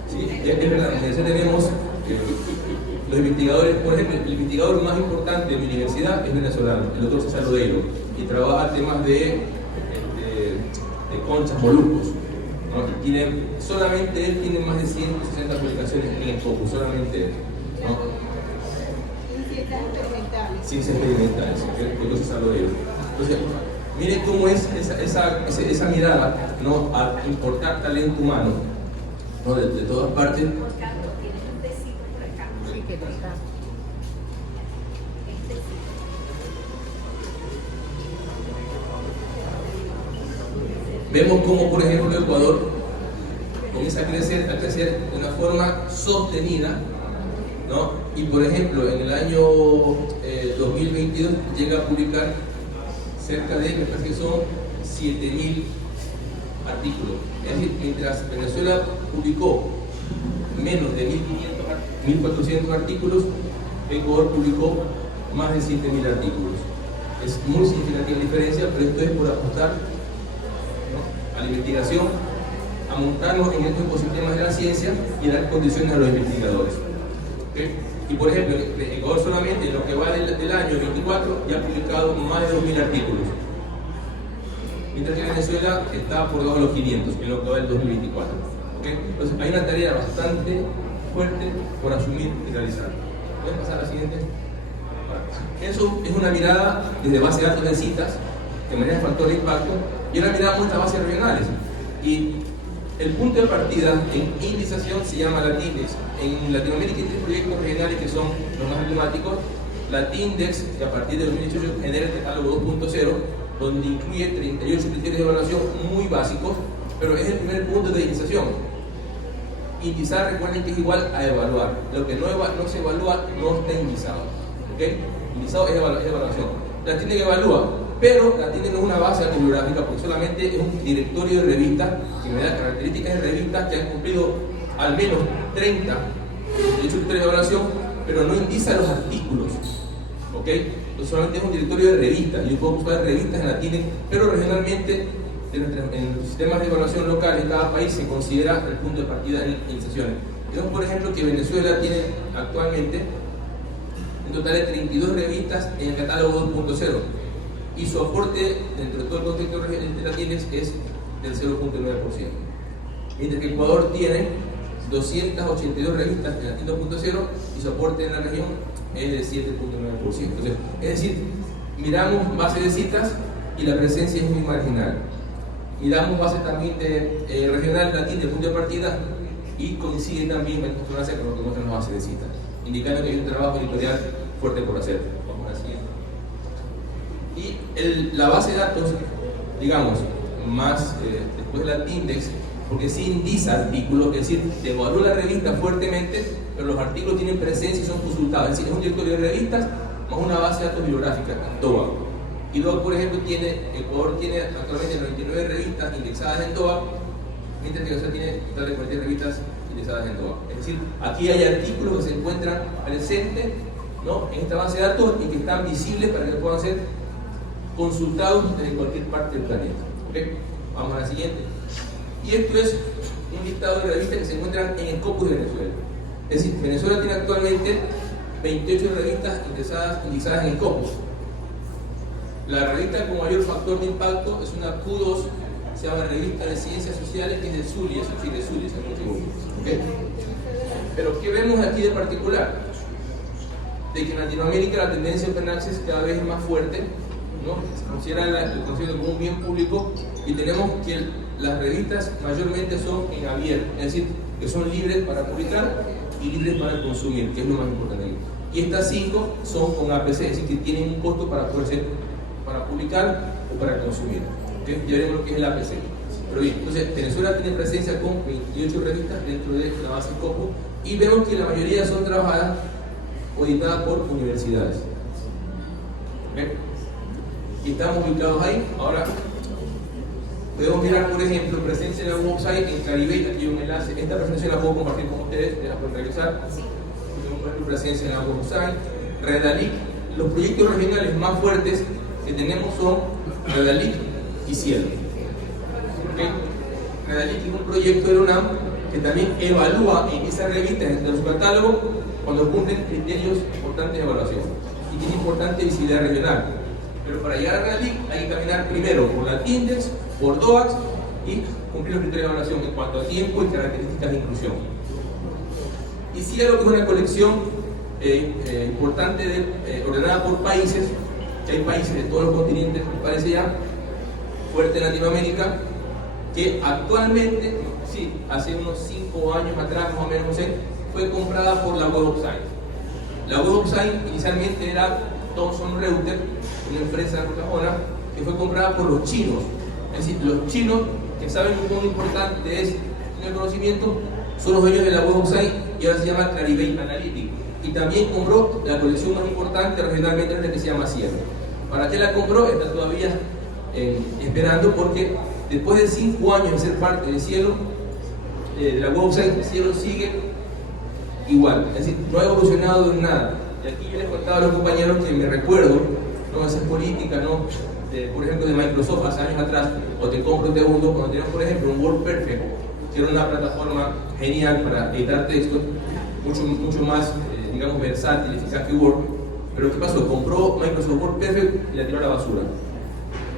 sí, es verdad. En eso tenemos los investigadores, por ejemplo, el investigador más importante de mi universidad es venezolano, el doctor César Lodeiro, y trabaja temas de conchas, moluscos, ¿no? Solamente él tiene más de 160 publicaciones en el Scopus, solamente él, ¿no? Ciencias experimentales, el doctor César Lodeiro. Entonces, miren cómo es esa mirada, ¿no?, a importar talento humano, ¿no?, de todas partes. Vemos cómo, por ejemplo, Ecuador comienza a crecer de una forma sostenida, ¿no? Y por ejemplo, en el año 2022 llega a publicar cerca de, me parece que son 7.000 artículos. Es decir, mientras Venezuela publicó menos de 1.400 artículos, Ecuador publicó más de 7.000 artículos. Es muy significativa la diferencia, pero esto es por apostar, ¿no?, a la investigación, a montarnos en estos ecosistemas de la ciencia y dar condiciones a los investigadores. ¿Okay? Y por ejemplo, Ecuador solamente en lo que va del año 24 ya ha publicado más de 2.000 artículos, mientras que Venezuela está por debajo de los 500 en lo que va del 2024. ¿Okay? Entonces hay una tarea bastante fuerte por asumir y realizar. ¿Pueden pasar a la siguiente? Eso es una mirada desde base de datos de citas, de manera de factor de impacto, y una mirada a muchas bases regionales. Y el punto de partida en indización se llama Latindex. En Latinoamérica hay 3 proyectos regionales que son los más emblemáticos. Latindex, que a partir de 2018 genera el catálogo 2.0, donde incluye 38 criterios de evaluación muy básicos, pero es el primer punto de indización. Indizar, recuerden que es igual a evaluar. Lo que no se evalúa no está indizado. ¿Okay? Indizado es evaluación. Latindex evalúa, pero Latindex no es una base bibliográfica porque solamente es un directorio de revistas que me da características de revistas que han cumplido al menos 30 criterios de evaluación, pero no indiza los artículos. ¿Ok? Entonces solamente es un directorio de revistas. Yo puedo buscar revistas en Latindex, pero regionalmente en los sistemas de evaluación local en cada país se considera el punto de partida en indizaciones. Vemos, por ejemplo, que Venezuela tiene actualmente un total de 32 revistas en el catálogo 2.0 y su aporte dentro de todo el contexto de Latindex es del 0.9%, mientras que Ecuador tiene 282 revistas en Latin 2.0 y su aporte en la región es del 7.9%. Entonces, es decir, miramos base de citas y la presencia es muy marginal. Miramos base también de regional latín de punto de partida y coincide también en consonancia con lo que muestran las bases de citas, indicando que hay un trabajo editorial fuerte por hacer. Vamos a la siguiente. Y la base de datos, digamos, más después de la Index, porque sí indica artículos, es decir, te evalúa la revista fuertemente, pero los artículos tienen presencia y son consultados, es decir, es un directorio de revistas más una base de datos bibliográfica, DOA. Y DOA, por ejemplo, Ecuador tiene actualmente 99 revistas indexadas en DOA, mientras que Venezuela tiene total de 40 revistas indexadas en DOA. Es decir, aquí hay artículos que se encuentran presentes, ¿no?, en esta base de datos y que están visibles para que puedan ser consultados desde cualquier parte del planeta. ¿Okay? Vamos a la siguiente. Y esto es un listado de revistas que se encuentran en el Scopus de Venezuela. Es decir, Venezuela tiene actualmente 28 revistas indexadas en el Scopus. La revista con mayor factor de impacto es una Q2, se llama Revista de Ciencias Sociales, que es de Zulia, es decir, de Zulia, ¿okay? Pero ¿qué vemos aquí de particular? De que en Latinoamérica la tendencia Open Access cada vez es más fuerte, ¿no? Se considera el concepto como un bien público y tenemos que las revistas mayormente son en abierto, es decir, que son libres para publicar y libres para consumir, que es lo más importante aquí. Y estas 5 son con APC, es decir, que tienen un costo para poder ser, para publicar o para consumir. ¿Okay? Ya veremos lo que es el APC. Pero bien, entonces Venezuela tiene presencia con 28 revistas dentro de la base Scopus y vemos que la mayoría son trabajadas o editadas por universidades. ¿Okay? Y estamos ubicados ahí. Ahora podemos mirar, por ejemplo, presencia en la website en Clarivate. Aquí hay un enlace. Esta presentación la puedo compartir con ustedes, la pueden revisar. Tenemos, por ejemplo, presencia en la website. Redalic. Los proyectos regionales más fuertes que tenemos son Redalic y Cielo. ¿Okay? Redalic es un proyecto de la UNAM que también evalúa en esa revista, entre los catálogos, cuando cumplen criterios importantes de evaluación y tiene importante visibilidad regional. Pero para llegar a Redalic hay que caminar primero por la Index, por DOAX y cumplir los criterios de evaluación en cuanto a tiempo y características de inclusión. Y Cielo, que es una colección importante ordenada por países, que hay países de todos los continentes, me parece ya, fuerte en Latinoamérica, que actualmente, sí, hace unos 5 años atrás, más o menos, no sé, fue comprada por la WebOfScience. La WebOfScience inicialmente era Thomson Reuters, una empresa anglo-sajona, que fue comprada por los chinos. Es decir, los chinos, que saben cuán importante es el conocimiento, son los dueños de la WebOfScience y ahora se llama Clarivate Analytics. Y también compró la colección más importante regionalmente, que se llama Cielo. ¿Para qué la compró? Está todavía esperando, porque después de 5 años de ser parte de Cielo, de la WebOfScience, Cielo sigue igual, es decir, no ha evolucionado en nada. Y aquí yo les contaba a los compañeros que me recuerdo, ¿no?, esas políticas, ¿no?, por ejemplo, de Microsoft hace años atrás, o te compro, te hundo, cuando teníamos, por ejemplo, un WordPerfect, que era una plataforma genial para editar textos, mucho más, digamos, versátil y eficaz que Word. Pero ¿qué pasó? Compró Microsoft WordPerfect y la tiró a la basura.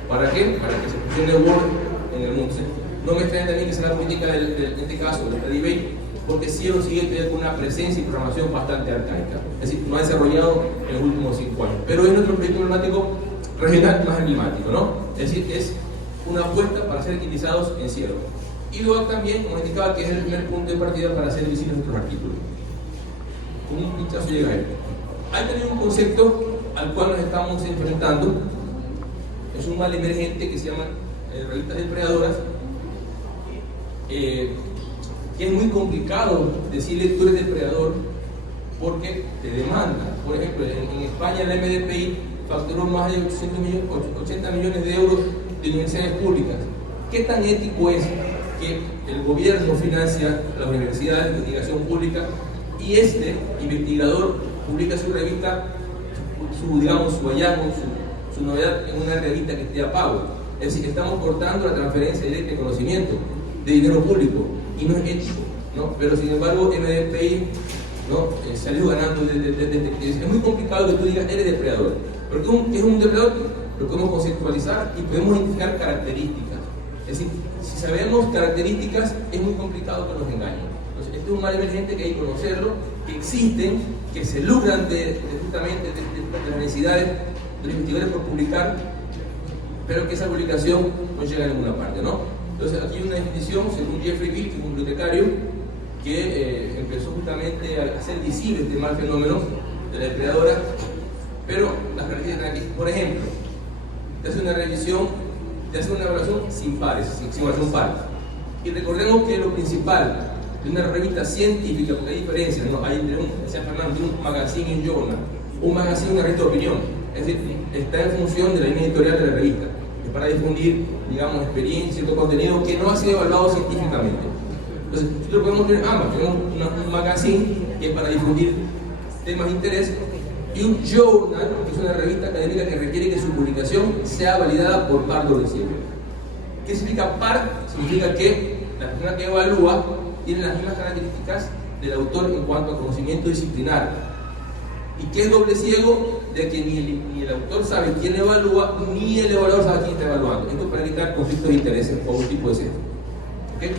¿Para qué? Para que se funcione Word en el mundo. No me extraña también que sea la política en este caso de Clarivate, porque Cielo sigue con una presencia y programación bastante arcaica. Es decir, no ha desarrollado en los últimos 5 años. Pero es nuestro proyecto emblemático regional más emblemático, ¿no? Es decir, es una apuesta para ser utilizados en Cielo. Y luego también, como indicaba, que es el primer punto de partida para hacer visibles nuestros artículos. Con un pinchazo llega a él. Hay también un concepto al cual nos estamos enfrentando. Es un mal emergente que se llama revistas depredadoras, que es muy complicado decirle tú eres depredador porque te demanda. Por ejemplo, en España la MDPI facturó más de 80 millones de euros de universidades públicas. ¿Qué tan ético es que el gobierno financia las universidades de investigación pública y este investigador publica su revista, su hallazgo, su novedad en una revista que esté a pago? Es decir, estamos cortando la transferencia directa de conocimiento, de dinero público, y no es ético, ¿no? Pero sin embargo MDPI, ¿no?, salió ganando es muy complicado que tú digas eres depredador. Pero ¿qué es un depredador? Lo podemos conceptualizar y podemos identificar características. Es decir, si sabemos características, es muy complicado que nos engañen. Entonces, este es un mal emergente que hay que conocerlo, que existen, que se lucran justamente de las necesidades de los investigadores por publicar, pero que esa publicación no llega a ninguna parte, ¿no? Entonces, aquí hay una definición, según Jeffrey Bill, que es un bibliotecario, que empezó justamente a hacer visible este mal fenómeno de la depredadora, pero las características aquí, por ejemplo, te hace una revisión, te hace una evaluación sin pares, sin evaluación par. Y recordemos que lo principal de una revista científica, porque hay diferencias, ¿no? Hay entre un magazine y un journal, un magazine y una revista de opinión, es decir, está en función de la línea editorial de la revista, es para difundir, digamos, experiencia y cierto contenido que no ha sido evaluado científicamente. Entonces, nosotros podemos tener ambas, tenemos un magazine que es para difundir temas de interés, y un journal, que es una revista académica que requiere que su publicación sea validada por par doble ciego. ¿Qué significa par? Significa que la persona que evalúa tiene las mismas características del autor en cuanto a conocimiento disciplinario. ¿Y qué es doble ciego? De que ni el autor sabe quién evalúa, ni el evaluador sabe quién está evaluando. Esto para evitar conflictos de intereses o un tipo de sesgo. ¿Okay?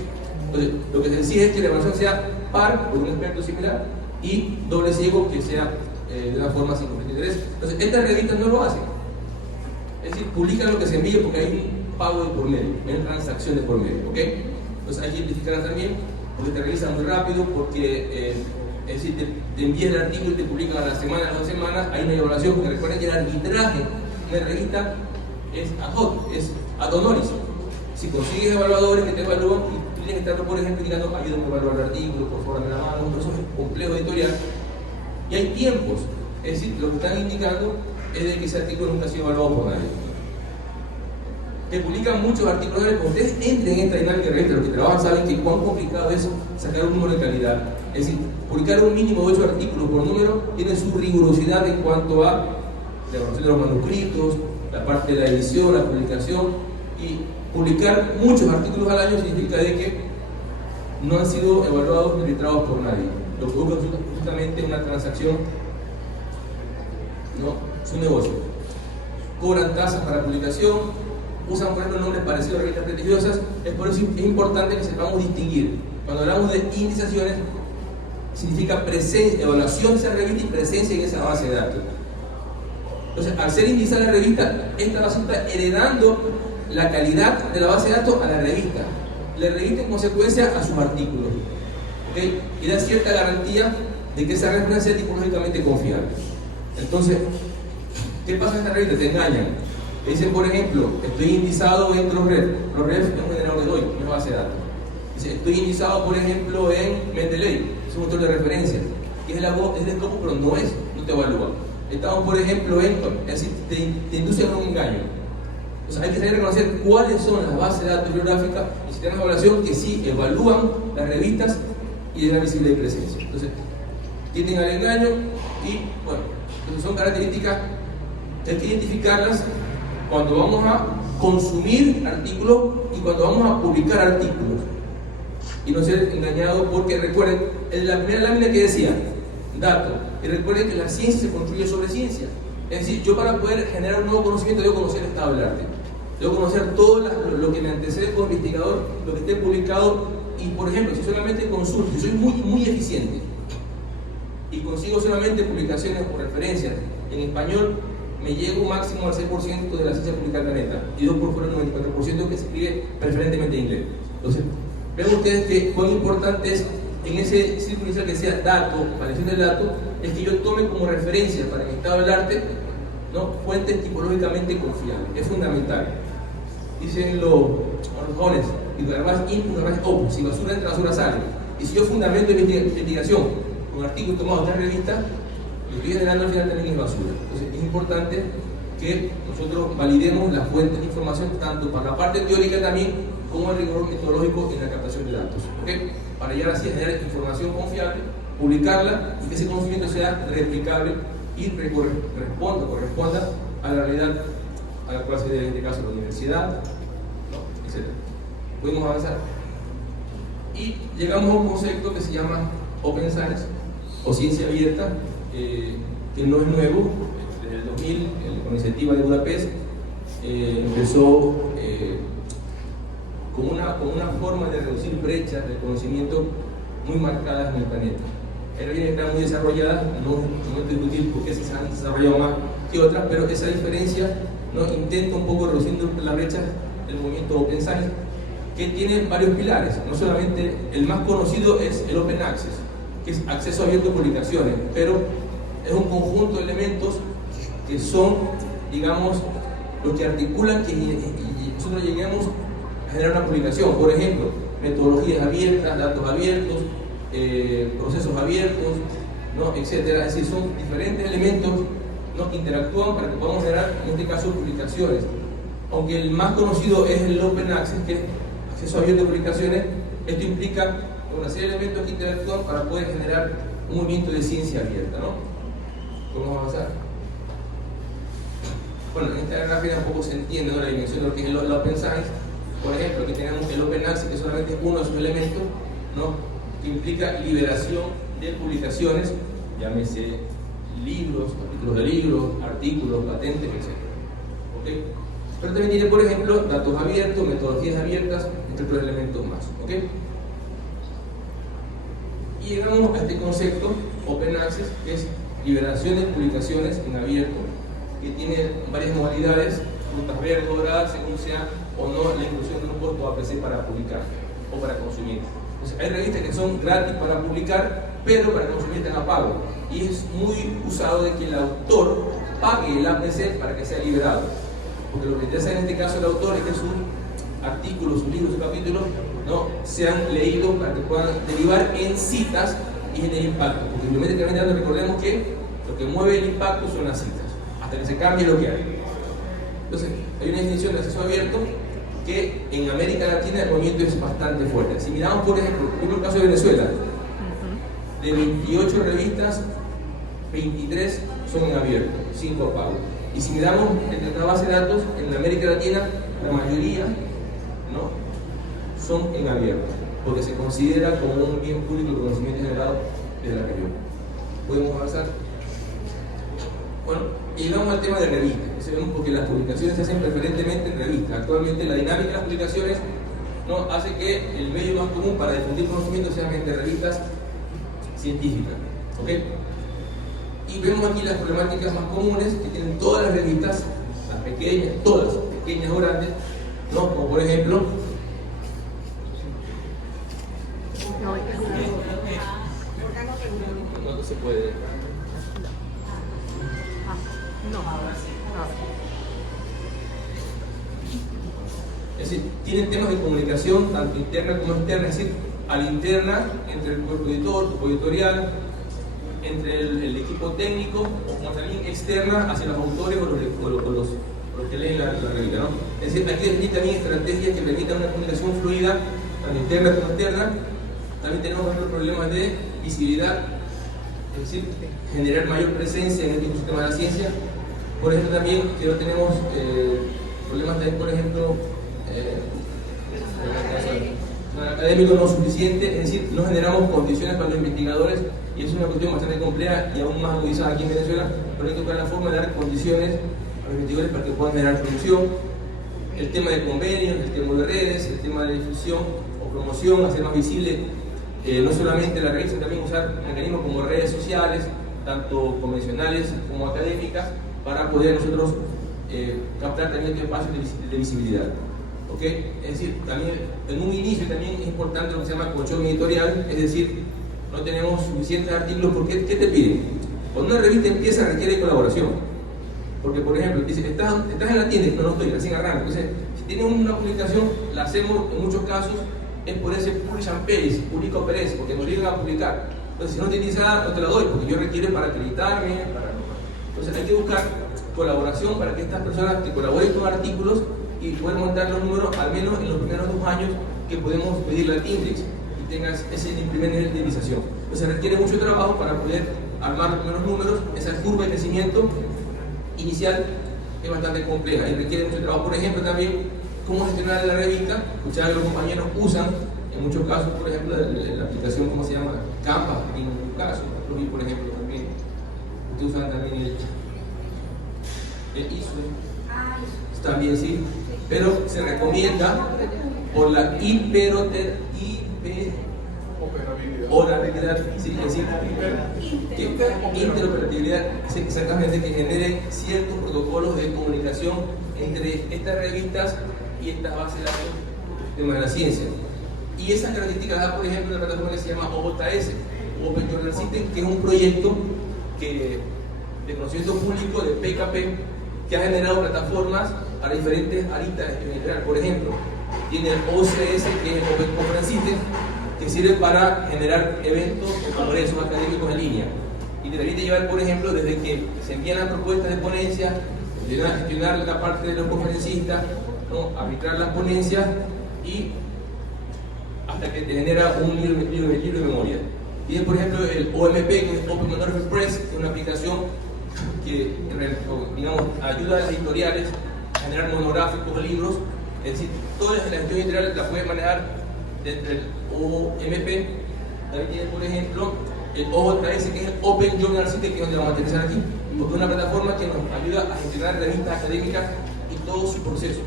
Entonces, lo que se decide es que la evaluación sea par, por un experto similar, y doble ciego, que sea de una forma sin conflicto de interés. Entonces, estas revistas no lo hacen. Es decir, publican lo que se envía porque hay un pago de por medio, hay una transacción de por medio. ¿Okay? Entonces, hay que identificarlas también, porque te revisan muy rápido, porque es decir, te envían el artículo y te publican a la semana, a las 2 semanas, hay una evaluación, porque recuerden que el arbitraje de una revista es ad hoc, es ad honoris. Si consigues evaluadores que te evalúan, y tú tienes que estar, por ejemplo, indicando, ayúdame a evaluar el artículo, por favor, dame la mano, eso es complejo editorial. Y hay tiempos, es decir, lo que están indicando es de que ese artículo nunca ha sido evaluado por nadie. Que publican muchos artículos, cuando ustedes entren en esta dinámica de revista, los que trabajan saben que cuán complicado es sacar un número de calidad. Es decir, publicar un mínimo de 8 artículos por número tiene su rigurosidad en cuanto a la evaluación de los manuscritos, la parte de la edición, la publicación, y publicar muchos artículos al año significa de que no han sido evaluados ni arbitrados por nadie. Lo que buscan justamente una transacción, ¿no? Es un negocio. Cobran tasas para publicación, usan, por ejemplo, nombres parecidos a revistas prestigiosas. Es por eso es importante que sepamos distinguir. Cuando hablamos de indexaciones, significa presencia, evaluación de esa revista y presencia en esa base de datos. Entonces, al ser indexada la revista, esta base está heredando la calidad de la base de datos a la revista. La revista, en consecuencia, a sus artículos. ¿Okay? Y da cierta garantía de que esa referencia sea tipológicamente confiable. Entonces, ¿qué pasa en esta revista? Te engañan. Te dicen, por ejemplo, estoy indizado en ProRef. ProRef es un generador de hoy, no es base de datos. Dice, estoy indizado, por ejemplo, en Mendeley, es un motor de referencia. Es el escopo, pero no te evalúa. Estamos, por ejemplo, en, es decir, te inducen a un engaño. O sea, hay que saber reconocer cuáles son las bases de datos bibliográficas y sistemas de evaluación que sí evalúan las revistas y de la visibilidad y presencia. Entonces, tienden al engaño y, bueno, entonces son características que hay que identificarlas cuando vamos a consumir artículos y cuando vamos a publicar artículos. Y no ser engañado porque, recuerden, en la primera lámina que decía, dato, y recuerden que la ciencia se construye sobre ciencia. Es decir, yo para poder generar un nuevo conocimiento debo conocer el estado del arte. Debo conocer todo lo que me antecede como investigador, lo que esté publicado. Y, por ejemplo, si solamente consulto, si soy muy eficiente y consigo solamente publicaciones o referencias en español, me llego máximo al 6% de la ciencia publicada en el planeta y 2 por fuera del 94% que se escribe preferentemente en inglés. Entonces, vean ustedes que cuán importante es en ese círculo inicial que sea dato, variación del dato, es que yo tome como referencia para mi estado del arte, ¿no?, fuentes tipológicamente confiables. Es fundamental. Dicen los jóvenes, y garbage in, garbage out. Si basura entra, basura sale. Y si yo fundamento de investigación con artículos tomados de revistas, lo que estoy generando al final también es basura. Entonces es importante que nosotros validemos las fuentes de información, tanto para la parte teórica también, como el rigor metodológico en la captación de datos. ¿Okay? Para llegar así a generar información confiable, publicarla y que ese conocimiento sea replicable y corresponda a la realidad a la cual se debe, en este caso, la universidad, ¿no?, etc. Podemos avanzar. Y llegamos a un concepto que se llama Open Science o ciencia abierta, que no es nuevo. Desde el 2000, con la iniciativa de Budapest, empezó como una forma de reducir brechas del conocimiento muy marcadas en el planeta. Hay regiones que están muy desarrolladas, no voy a discutir por qué se han desarrollado más que otras, pero esa diferencia, ¿no?, intenta un poco reduciendo la brecha del movimiento Open Science, que tiene varios pilares. No solamente el más conocido es el Open Access, que es acceso abierto a publicaciones, pero es un conjunto de elementos que son, digamos, los que articulan que nosotros lleguemos a generar una publicación. Por ejemplo, metodologías abiertas, datos abiertos, procesos abiertos, ¿no?, etcétera. Es decir, son diferentes elementos, ¿no?, que interactúan para que podamos generar, en este caso, publicaciones. Aunque el más conocido es el Open Access, que es acceso abierto a publicaciones, esto implica una serie de elementos que interactúan para poder generar un movimiento de ciencia abierta, ¿no? ¿Cómo vamos a avanzar? Bueno, en esta gráfica un poco se entiende, ¿no?, la dimensión de lo que es el Open Science. Por ejemplo, aquí tenemos el Open Access, que solamente es uno de sus elementos, ¿no?, que implica liberación de publicaciones, llámese libros, artículos de libros, artículos, patentes, etc. ¿Okay? Pero también tiene, por ejemplo, datos abiertos, metodologías abiertas, entre otros elementos más. ¿Okay? Y llegamos a este concepto, Open Access, que es liberación de publicaciones en abierto, que tiene varias modalidades, puntas verdes, doradas, según sea o no la inclusión de un costo APC para publicar o para consumir. Entonces, hay revistas que son gratis para publicar, pero para consumir están a pago. Y es muy usado de que el autor pague el APC para que sea liberado. Porque lo que interesa en este caso el autor es que sus artículos, sus libros, sus capítulos, ¿no?, sean leídos para que puedan derivar en citas y generar impacto. Porque biométricamente recordemos que lo que mueve el impacto son las citas, hasta que se cambie lo que hay. Entonces, hay una definición de acceso abierto que en América Latina el movimiento es bastante fuerte. Si miramos, por ejemplo, el caso de Venezuela, de 28 revistas, 23 son en abierto, 5 a pago. Y si miramos entre esta base de datos, en América Latina, la mayoría, ¿no?, son en abierto, porque se considera como un bien público el conocimiento generado desde la región. ¿Podemos avanzar? Bueno, y llegamos al tema de revistas. Porque las publicaciones se hacen preferentemente en revistas. Actualmente la dinámica de las publicaciones, ¿no?, hace que el medio más común para difundir conocimiento sean entre revistas científicas. ¿Okay? Y vemos aquí las problemáticas más comunes que tienen todas las revistas, las pequeñas, todas, pequeñas o grandes, ¿no?, como por ejemplo no se puede. Es decir, tienen temas de comunicación tanto interna como externa, es decir, a la interna entre el cuerpo editor, el cuerpo editorial, entre el equipo técnico, o como también externa hacia los autores o los que leen la revista, ¿no? Es decir, aquí definir también estrategias que permitan una comunicación fluida, tanto interna como externa. También tenemos otros problemas de visibilidad, es decir, generar mayor presencia en el ecosistema de la ciencia. Por ejemplo, también que no tenemos problemas también, por ejemplo, académico no suficiente, es decir, no generamos condiciones para los investigadores, y es una cuestión bastante compleja y aún más agudizada aquí en Venezuela, pero hay que buscar la forma de dar condiciones a los investigadores para que puedan generar producción. El tema de convenios, el tema de redes, el tema de difusión o promoción, hacer más visible no solamente la revista, también usar mecanismos como redes sociales, tanto convencionales como académicas, para poder nosotros captar también este espacio de visibilidad. ¿Okay? Es decir, también en un inicio también es importante lo que se llama colchón editorial, es decir, no tenemos suficientes artículos, porque ¿qué te piden? Cuando una revista empieza requiere colaboración, porque por ejemplo, dicen, estás en la tienda, no estoy, recién arranco, entonces si tienes una publicación, la hacemos en muchos casos, es por ese publish and paste, publico perez, porque nos obligan a publicar. Entonces si no te interesa, no te la doy, porque yo requiero para acreditarme, entonces hay que buscar colaboración para que estas personas que colaboren con artículos y puedan montar los números, al menos en los primeros 2 años que podemos pedirle al Index y tengas ese primer nivel de utilización. Entonces requiere mucho trabajo para poder armar los primeros números. Esa curva de crecimiento inicial es bastante compleja y requiere mucho trabajo. Por ejemplo, también cómo gestionar la revista. Escuchaba que los compañeros usan, en muchos casos, por ejemplo, la aplicación, ¿cómo se llama? Canva, en un caso, por ejemplo, también. Ustedes usan también el ISO. También sí, pero se recomienda por la operabilidad, sí, es decir, interoperabilidad, exactamente, que genere ciertos protocolos de comunicación entre estas revistas y estas bases de datos de la ciencia. Y esas características da, por ejemplo, una plataforma que se llama OJS, Open Journal System, que es un proyecto de conocimiento público de PKP que ha generado plataformas para diferentes aristas en general. Por ejemplo, tiene el OCS, que es el Open Conference System, que sirve para generar eventos o congresos académicos en línea. Y te permite llevar, por ejemplo, desde que se envían las propuestas de ponencia, gestionar la parte de los conferencistas, ¿no? Arbitrar las ponencias y hasta que te genera un libro de memoria. Tiene, por ejemplo, el OMP, que es Open Manuscript Press, que es una aplicación que, digamos, ayuda a las editoriales a generar monográficos, libros. Es decir, toda la gestión editorial la puede manejar desde el OMP. También tiene, por ejemplo, el OJS, que es el Open Journal System, que es donde vamos a utilizar aquí, porque es una plataforma que nos ayuda a gestionar revistas académicas y todo su proceso,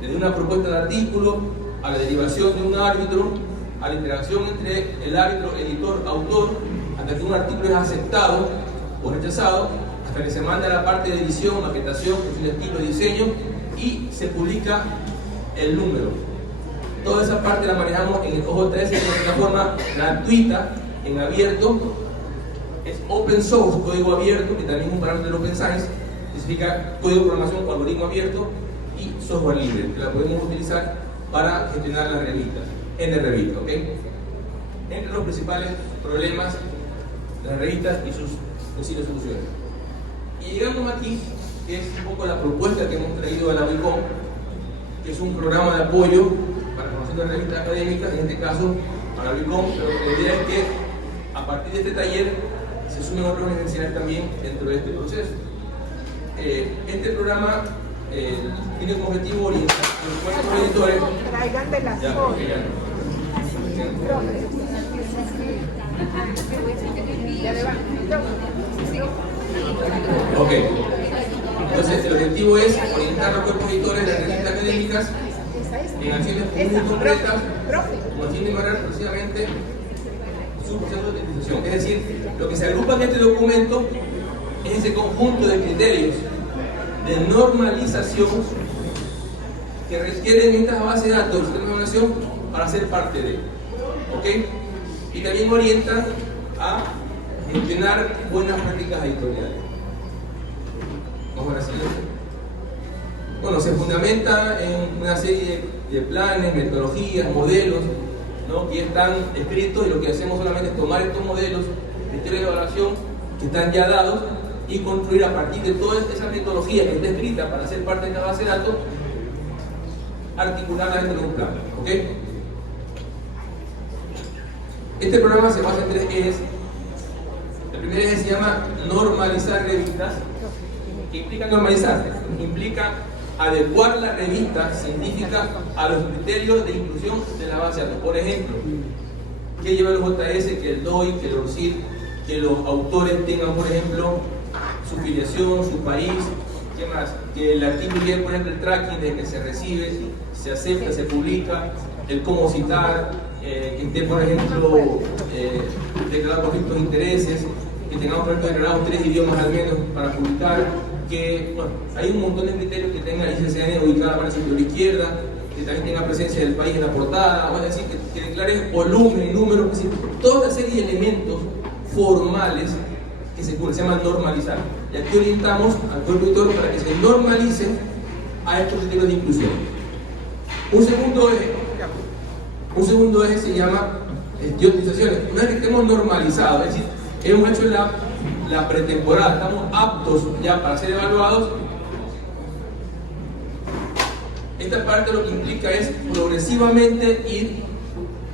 desde una propuesta de artículo a la derivación de un árbitro, a la interacción entre el árbitro, editor, autor, hasta que un artículo es aceptado o rechazado, hasta que se manda a la parte de edición, maquetación, perfil de estilo, diseño y se publica el número. Toda esa parte la manejamos en el OJS, que es una plataforma gratuita, en abierto, es open source, código abierto, que también es un parámetro del Open Science, que significa código de programación o algoritmo abierto, y software libre, que la podemos utilizar para gestionar las revistas, en la revista, ¿ok? Entre los principales problemas de las revistas y sus posibles soluciones. Y llegamos aquí, que es un poco la propuesta que hemos traído a la WICOM, que es un programa de apoyo para la formación de revistas académicas, en este caso para la WICOM, pero la idea es que a partir de este taller se sumen otras universidades también dentro de este proceso. Este programa tiene como objetivo orientar a los editores. Traigan de las Ya, fotos. ok, ya. Ya le van. Ok. Entonces, el objetivo es orientar a los cuerpos editores de las revistas académicas en acciones muy concretas, como fin de mejorar precisamente su proceso de utilización. Es decir, lo que se agrupa en este documento es ese conjunto de criterios de normalización que requieren estas bases de datos de normalización para ser parte de, ¿ok? Y también orienta a gestionar buenas prácticas editoriales. Vamos a la siguiente. Bueno, se fundamenta en una serie de planes, metodologías, modelos, ¿no? Que están escritos, y lo que hacemos solamente es tomar estos modelos, criterios de evaluación que están ya dados y construir a partir de toda esa metodología que está escrita para ser parte de la base de datos, articularla dentro de un plan, ¿ok? Este programa se basa en 3 ejes. El primer eje se llama normalizar revistas. ¿Qué implica normalizar? Implica adecuar la revista científica a los criterios de inclusión de la base de datos. Por ejemplo, que lleva el JS, que el DOI, que el ORCID, que los autores tengan, por ejemplo, su filiación, su país, ¿qué más? Que el artículo lleve, por ejemplo, el tracking de que se recibe, se acepta, se publica, el cómo citar, que esté, por ejemplo, declarado conflictos de intereses, que tengamos, por ejemplo, declarados 3 idiomas al menos para publicar, que, bueno, hay un montón de criterios que tenga la ICCN ubicada para el sector izquierda, que también tenga presencia del país en la portada, bueno, es decir, que declare volumen y número, es decir, toda una serie de elementos formales que se llaman normalizar. Y aquí orientamos al cuerpo editor para que se normalicen a estos criterios de inclusión. Un segundo eje se llama gestionizaciones. Una vez que estemos normalizados, es decir, hemos hecho la pretemporada, estamos aptos ya para ser evaluados. Esta parte lo que implica es progresivamente ir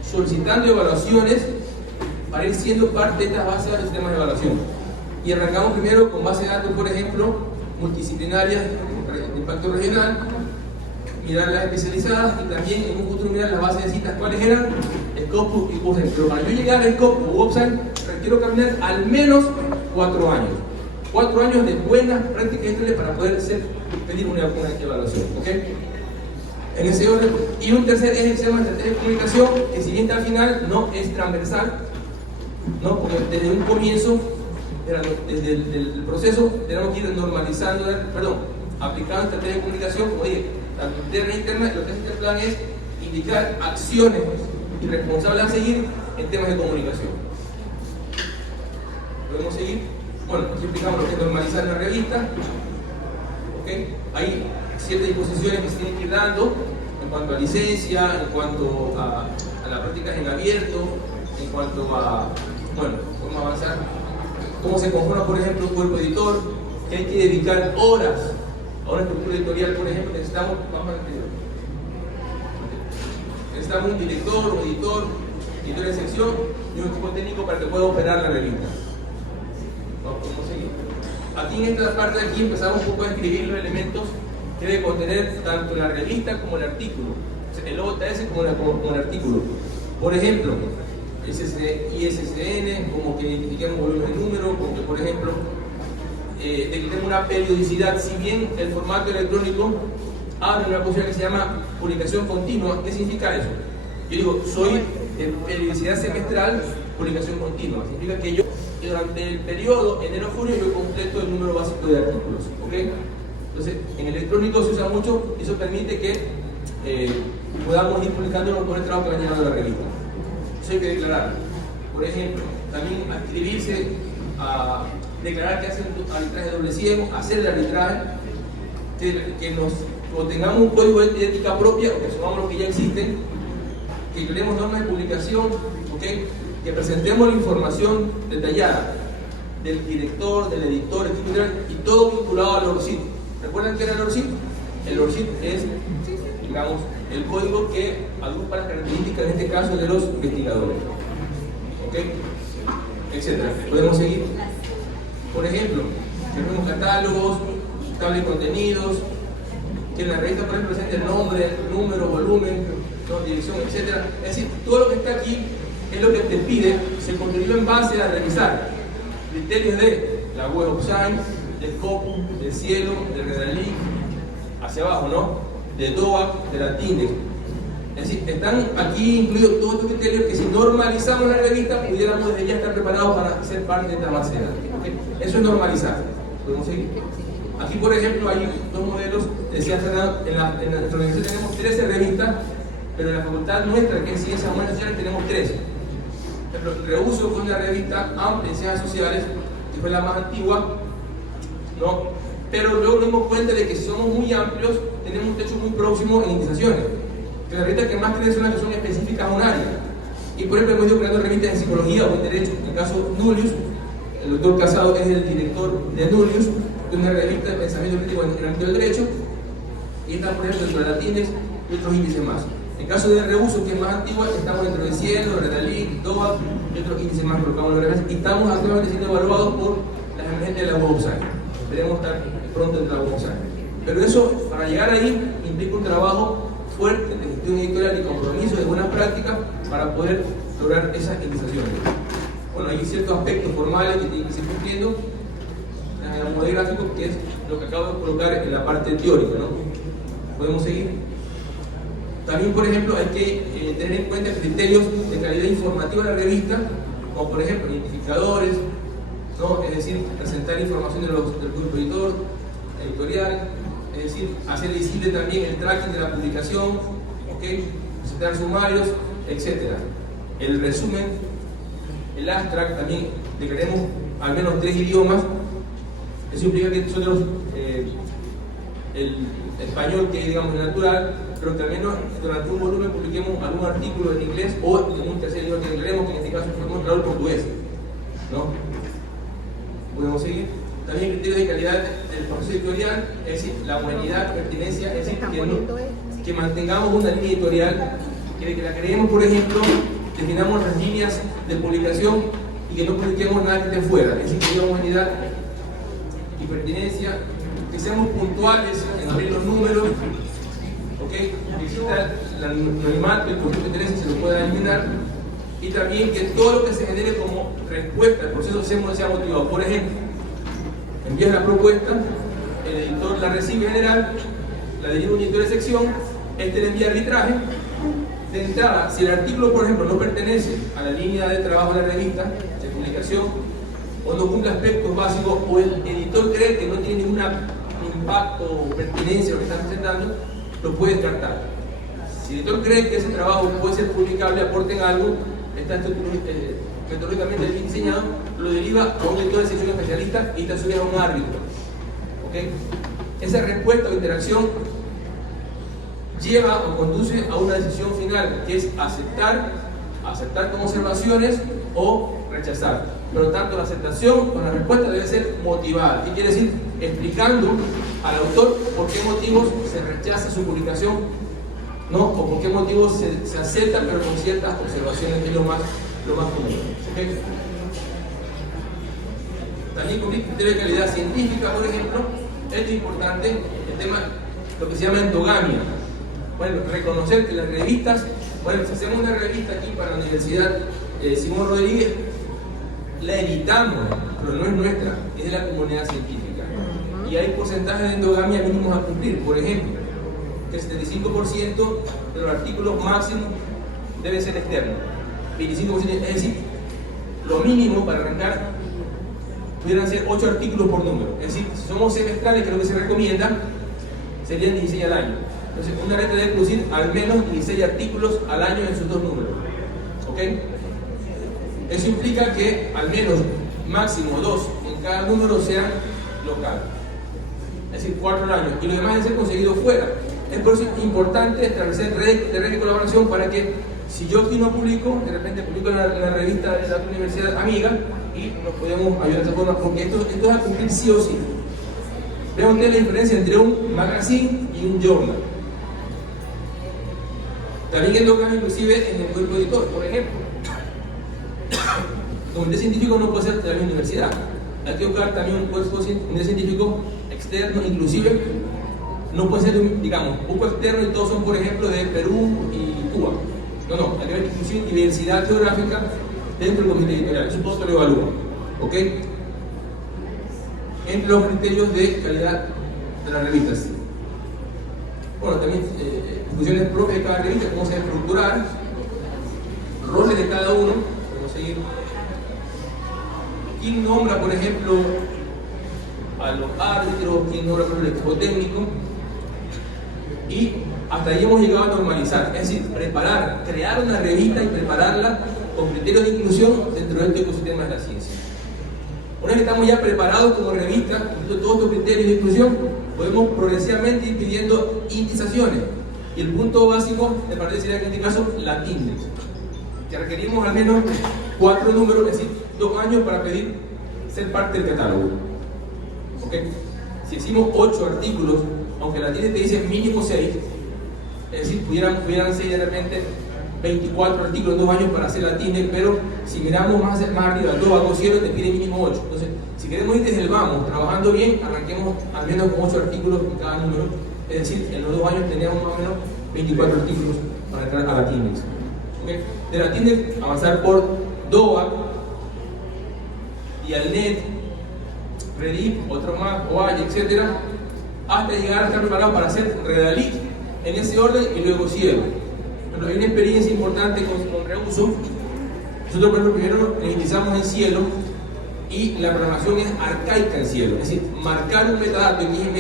solicitando evaluaciones para ir siendo parte de estas bases del sistema de evaluación. Y arrancamos primero con bases de datos, por ejemplo, multidisciplinarias de impacto regional, mirar las especializadas y también en un futuro mirar las bases de citas. ¿Cuáles eran? Scopus y WebScience. Pero para yo llegar a Scopus o WebScience requiero caminar al menos 4 años. 4 años de buenas prácticas editoriales para poder pedir una evaluación. ¿Okay? en ese orden. Y un tercer eje que se llama estrategia de comunicación, que si bien está al final, no es transversal, ¿no? Porque desde un comienzo, desde el proceso, tenemos que ir normalizando, aplicando estrategia de comunicación, como dije, tanto interna e interna. Lo que hace este plan es indicar acciones y responsables a seguir en temas de comunicación. ¿Podemos seguir? Bueno, aquí explicamos lo que es normalizar una revista. ¿Okay? Hay ciertas disposiciones que se tienen que ir dando en cuanto a licencia, en cuanto a las prácticas en abierto, en cuanto a, bueno, vamos a avanzar, cómo se conforma, por ejemplo, un cuerpo editor, que hay que dedicar horas a una estructura editorial. Por ejemplo, necesitamos un director, un editor de sección y un equipo técnico para que pueda operar la revista. ¿Cómo seguir? Aquí en esta parte de aquí empezamos un poco a escribir los elementos que debe contener tanto la revista como el artículo, el logo TS como el artículo. Por ejemplo, ISSN, como que identifiquemos volúmenes de número, como que, por ejemplo, declaremos una periodicidad. Si bien el formato electrónico habla de una posibilidad que se llama publicación continua, ¿qué significa eso? Yo digo, soy de periodicidad semestral, publicación continua. Significa que yo, durante el periodo enero-junio, yo completo el número básico de artículos. ¿Okay? Entonces, en electrónico se usa mucho y eso permite que podamos ir publicando con el trabajo que va llegando a la revista. Eso hay que declarar. Por ejemplo, también adscribirse a declarar que hacen arbitraje de doble ciego, hacer el arbitraje, que tengamos un código de ética propia, o que sumamos los que ya existen, que creemos normas de publicación, ¿okay? Que presentemos la información detallada del director, del editor, etc. Y todo vinculado al ORCID. ¿Recuerdan qué era el ORCID? El ORCID es, digamos, el código que agrupa las características, en este caso, de los investigadores. ¿Okay? Etcétera. Podemos seguir. Por ejemplo, tenemos catálogos, tabla de contenidos, que en la revista, por ejemplo, presente el nombre, número, volumen, ¿no? Dirección, etc. Es decir, todo lo que está aquí es lo que te pide, se construyó en base a revisar criterios de la Web of Science, del COPU, del Cielo, del Redalí, hacia abajo, ¿no? De DOAC, de la TINDEX. Es decir, están aquí incluidos todos estos criterios que si normalizamos la revista pudiéramos desde ya estar preparados para ser parte de esta base de datos. ¿Okay? Eso es normalizar. ¿Podemos seguir? Aquí, por ejemplo, hay dos modelos. Decía Fernando, en nuestra organización tenemos 13 revistas, pero en la facultad nuestra, que es Ciencias Humanas y Sociales, tenemos 13. Por ejemplo, Reuso fue una revista amplia en Ciencias Sociales, que fue la más antigua, ¿no? Pero luego nos dimos cuenta de que si somos muy amplios, tenemos un techo muy próximo en indiciaciones. Que las revistas que más creen son las que son específicas a un área. Y por ejemplo, hemos ido creando revistas en psicología o en derecho. En el caso Nullius, el doctor Casado es el director de Nullius, de una revista de pensamiento crítico en el ámbito del derecho. Y está, por ejemplo, dentro de la TINDEX y otros índices más. En el caso de Reuso, que es más antigua, estamos dentro del Cielo, Redalí, DOAC y otros índices más colocados en la revista. Y estamos actualmente siendo evaluados por las emergentes de la Web of Science. Esperemos estar pronto en la Web of Science. Pero eso, para llegar ahí, implica un trabajo fuerte de gestión editorial y compromiso de buenas prácticas para poder lograr esas indiciaciones. Bueno, hay ciertos aspectos formales que tienen que seguir cumpliendo en el modelo gráfico, que es lo que acabo de colocar en la parte teórica, ¿no? ¿Podemos seguir? También, por ejemplo, hay que tener en cuenta criterios de calidad informativa de la revista, como por ejemplo identificadores, ¿no? Es decir, presentar información del grupo editorial, es decir, hacer visible también el tracking de la publicación, ¿okay? Presentar sumarios, etc. El resumen, el abstract también declaremos al menos 3 idiomas. Eso implica que nosotros el español, que digamos es natural, pero que al menos durante un volumen publiquemos algún artículo en inglés o en un tercer idioma que declaremos, que en este caso fue el portugués, ¿no? ¿Podemos seguir? También criterios de calidad del proceso editorial, es decir, la humanidad, pertinencia, es decir, que mantengamos una línea editorial, que la creemos, por ejemplo, definamos las líneas de publicación y que no publiquemos nada que esté fuera, es decir, que haya humanidad y pertinencia, que seamos puntuales en abrir los números, ¿okay? Que exista el anonimato, el conflicto de intereses se lo pueda eliminar, y también que todo lo que se genere como respuesta al proceso sea motivado. Por ejemplo, envías la propuesta, el editor la recibe en general, la dirige un editor de sección Este le envía arbitraje. De entrada, si el artículo, por ejemplo, no pertenece a la línea de trabajo de la revista, de publicación, o no cumple aspectos básicos, o el editor cree que no tiene ningún impacto o pertinencia a lo que está presentando, lo puede descartar. Si el editor cree que ese trabajo puede ser publicable, aporte en algo, está metodológicamente bien diseñado, lo deriva a un editor de sección especialista y está subido a un árbitro. ¿Okay? Esa respuesta o interacción lleva o conduce a una decisión final, que es aceptar con observaciones o rechazar. Pero tanto la aceptación como la respuesta debe ser motivada. ¿Qué quiere decir? Explicando al autor por qué motivos se rechaza su publicación, ¿no? O por qué motivos se acepta, pero con ciertas observaciones, que es lo más común. ¿Okay? También cumplir criterios de calidad científica, por ejemplo. Esto es importante, el tema, lo que se llama endogamia. Bueno, reconocer que las revistas, bueno, si hacemos una revista aquí para la Universidad Simón Rodríguez, la editamos, pero no es nuestra, es de la comunidad científica. Y hay porcentajes de endogamia mínimos a cumplir. Por ejemplo, el 75% de los artículos máximos deben ser externos. 25%, es decir, lo mínimo para arrancar pudieran ser 8 artículos por número. Es decir, si somos semestrales, que es lo que se recomienda, serían 16 al año. Entonces, una red debe producir al menos 16 artículos al año en sus dos números. ¿Ok? Eso implica que al menos máximo 2 en cada número sean locales. Es decir, 4 al año. Y lo demás debe ser conseguido fuera. Es por eso importante establecer redes de colaboración para que, si yo aquí no publico, de repente publico en la revista de la universidad amiga y nos podemos ayudar de esa forma, porque esto es a cumplir sí o sí. Vean ustedes la diferencia entre un magazine y un journal. También es lo que inclusive en el cuerpo editor, por ejemplo. El comité científico no puede ser de la misma universidad. Hay que buscar también un cuerpo científico externo, inclusive no puede ser, digamos, un cuerpo externo y todos son, por ejemplo, de Perú y Cuba. No, hay que ver inclusive diversidad geográfica dentro del comité editorial. Eso todo se lo evalúa. ¿Ok? Entre los criterios de calidad de las revistas. Bueno, también funciones propias de cada revista, cómo se debe estructurar, roles de cada uno, podemos seguir. ¿Quién nombra, por ejemplo, a los árbitros? ¿Quién nombra por el equipo técnico? Y hasta ahí hemos llegado a normalizar, es decir, crear una revista y prepararla con criterios de inclusión dentro del ecosistema de la ciencia. Una vez que estamos ya preparados como revista, con todos estos criterios de inclusión, podemos progresivamente ir pidiendo indizaciones. Y el punto básico, me parece, sería que en este caso, la TINDEX, que requerimos al menos 4 números, es decir, 2 años para pedir ser parte del catálogo. ¿Ok? Si hicimos 8 artículos, aunque la TINDEX te dice mínimo 6, es decir, pudieran ser de repente 24 artículos en 2 años para hacer la TINDEX, pero si miramos más arriba, el Tobago Cielo te pide mínimo 8. Entonces, si queremos ir desde el vamos, trabajando bien, arranquemos al menos con 8 artículos en cada número. Es decir, en los 2 años teníamos más o menos 24 artículos para entrar a la TINDEX. ¿Okay? De la TINDEX avanzar por DOA, DIALNET, REDIP, otro más, OAI, etc., hasta llegar a estar preparado para hacer REDALIC en ese orden y luego Cielo. Pero hay una experiencia importante con reuso. Nosotros, por ejemplo, primero nos utilizamos en Cielo y la programación es arcaica en Cielo, es decir, marcar un metadato en XML,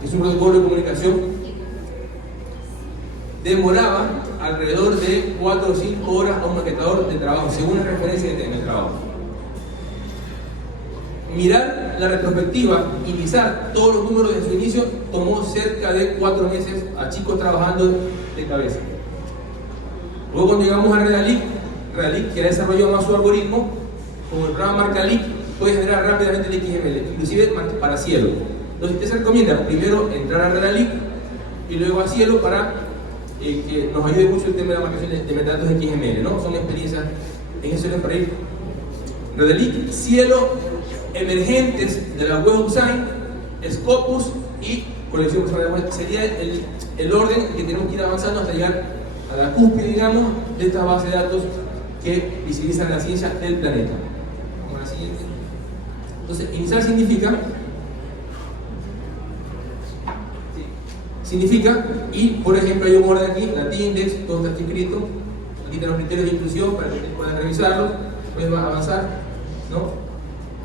que es un protocolo de comunicación, demoraba alrededor de 4 o 5 horas a un maquetador de trabajo, según la referencia que tenga el trabajo. Mirar la retrospectiva y visar todos los números de su inicio tomó cerca de 4 meses a chicos trabajando de cabeza. Luego, cuando llegamos a Redalic, que ha desarrollado más su algoritmo, como el programa Marcalic, puede generar rápidamente el XML, inclusive para Cielo. Entonces, ¿qué se recomienda? Primero entrar a Redalic y luego a Cielo para que nos ayude mucho el tema de la marcación de metadatos de XML, ¿no? Son experiencias en eso para ir. Redalic, Cielo, emergentes de la Web of Science, Scopus y colección personal de web. Sería el orden que tenemos que ir avanzando hasta llegar a la cúspide, digamos, de esta base de datos que visibilizan la ciencia del planeta. Como la siguiente. Entonces, iniciar significa significa, y por ejemplo hay un orden aquí, Latindex, todo está escrito, aquí tenemos criterios de inclusión para que ustedes puedan revisarlos, pueden avanzar, ¿no?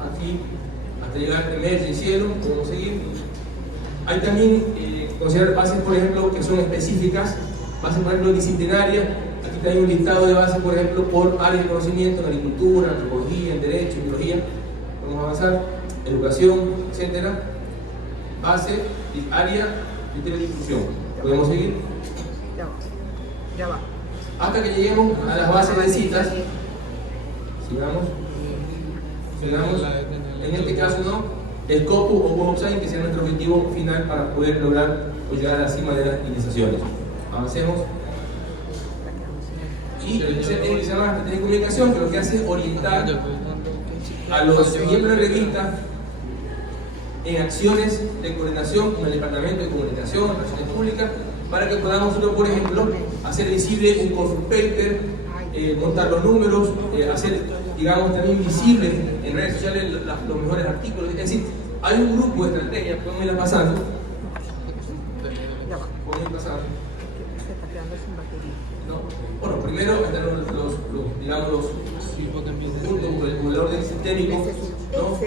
Aquí hasta llegar al emerging cielo, podemos seguir. Hay también considerar bases, por ejemplo, que son específicas, bases, por ejemplo, disciplinarias. Aquí también un listado de bases, por ejemplo, por área de conocimiento, en agricultura, antropología, en derecho, en biología. Podemos avanzar, educación, etcétera. Base, área, criterio de inclusión. Podemos seguir. Ya va. Hasta que lleguemos a las bases de citas. Sigamos. En este caso, ¿no? El COPU o Web of Science, que sea nuestro objetivo final para poder lograr o llegar a la cima de las indiciaciones. Avancemos. Y el que se llama estrategia de comunicación, que lo que hace es orientar a los miembros de revista en acciones de coordinación con el Departamento de Comunicación, Relaciones Públicas, para que podamos nosotros, por ejemplo, hacer visible un corpus paper, montar los números, hacer, digamos, también visibles en redes sociales los mejores artículos. Es decir, hay un grupo de estrategias, podemos irla pasando. Podemos ir pasando. ¿No? Bueno, primero están los puntos como el orden sistémico, ¿no?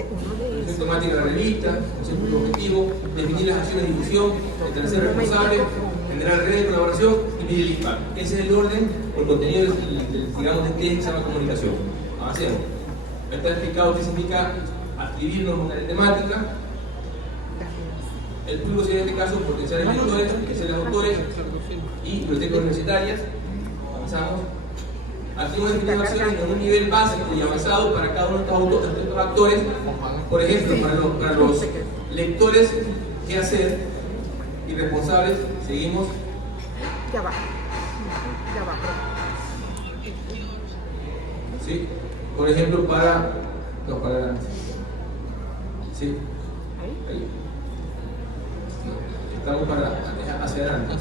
El efecto temático de la revista, concepto objetivo, definir las acciones de difusión, establecer responsables, generar redes de colaboración y medir el impacto. Ese es el orden o el contenido digamos, de este que se llama comunicación. Avancemos. Está explicado qué significa adscribirnos a una temática. El público sería en este caso potenciales lectores, potenciales autores y bibliotecas universitarias. Avanzamos. Aquí hemos definido acciones en un nivel básico y avanzado para cada uno de estos actores. Por ejemplo, para los lectores, qué hacer y responsables, seguimos. Ya va. ¿Sí? Por ejemplo, para adelante. ¿Sí? Ahí. No, estamos hacia adelante.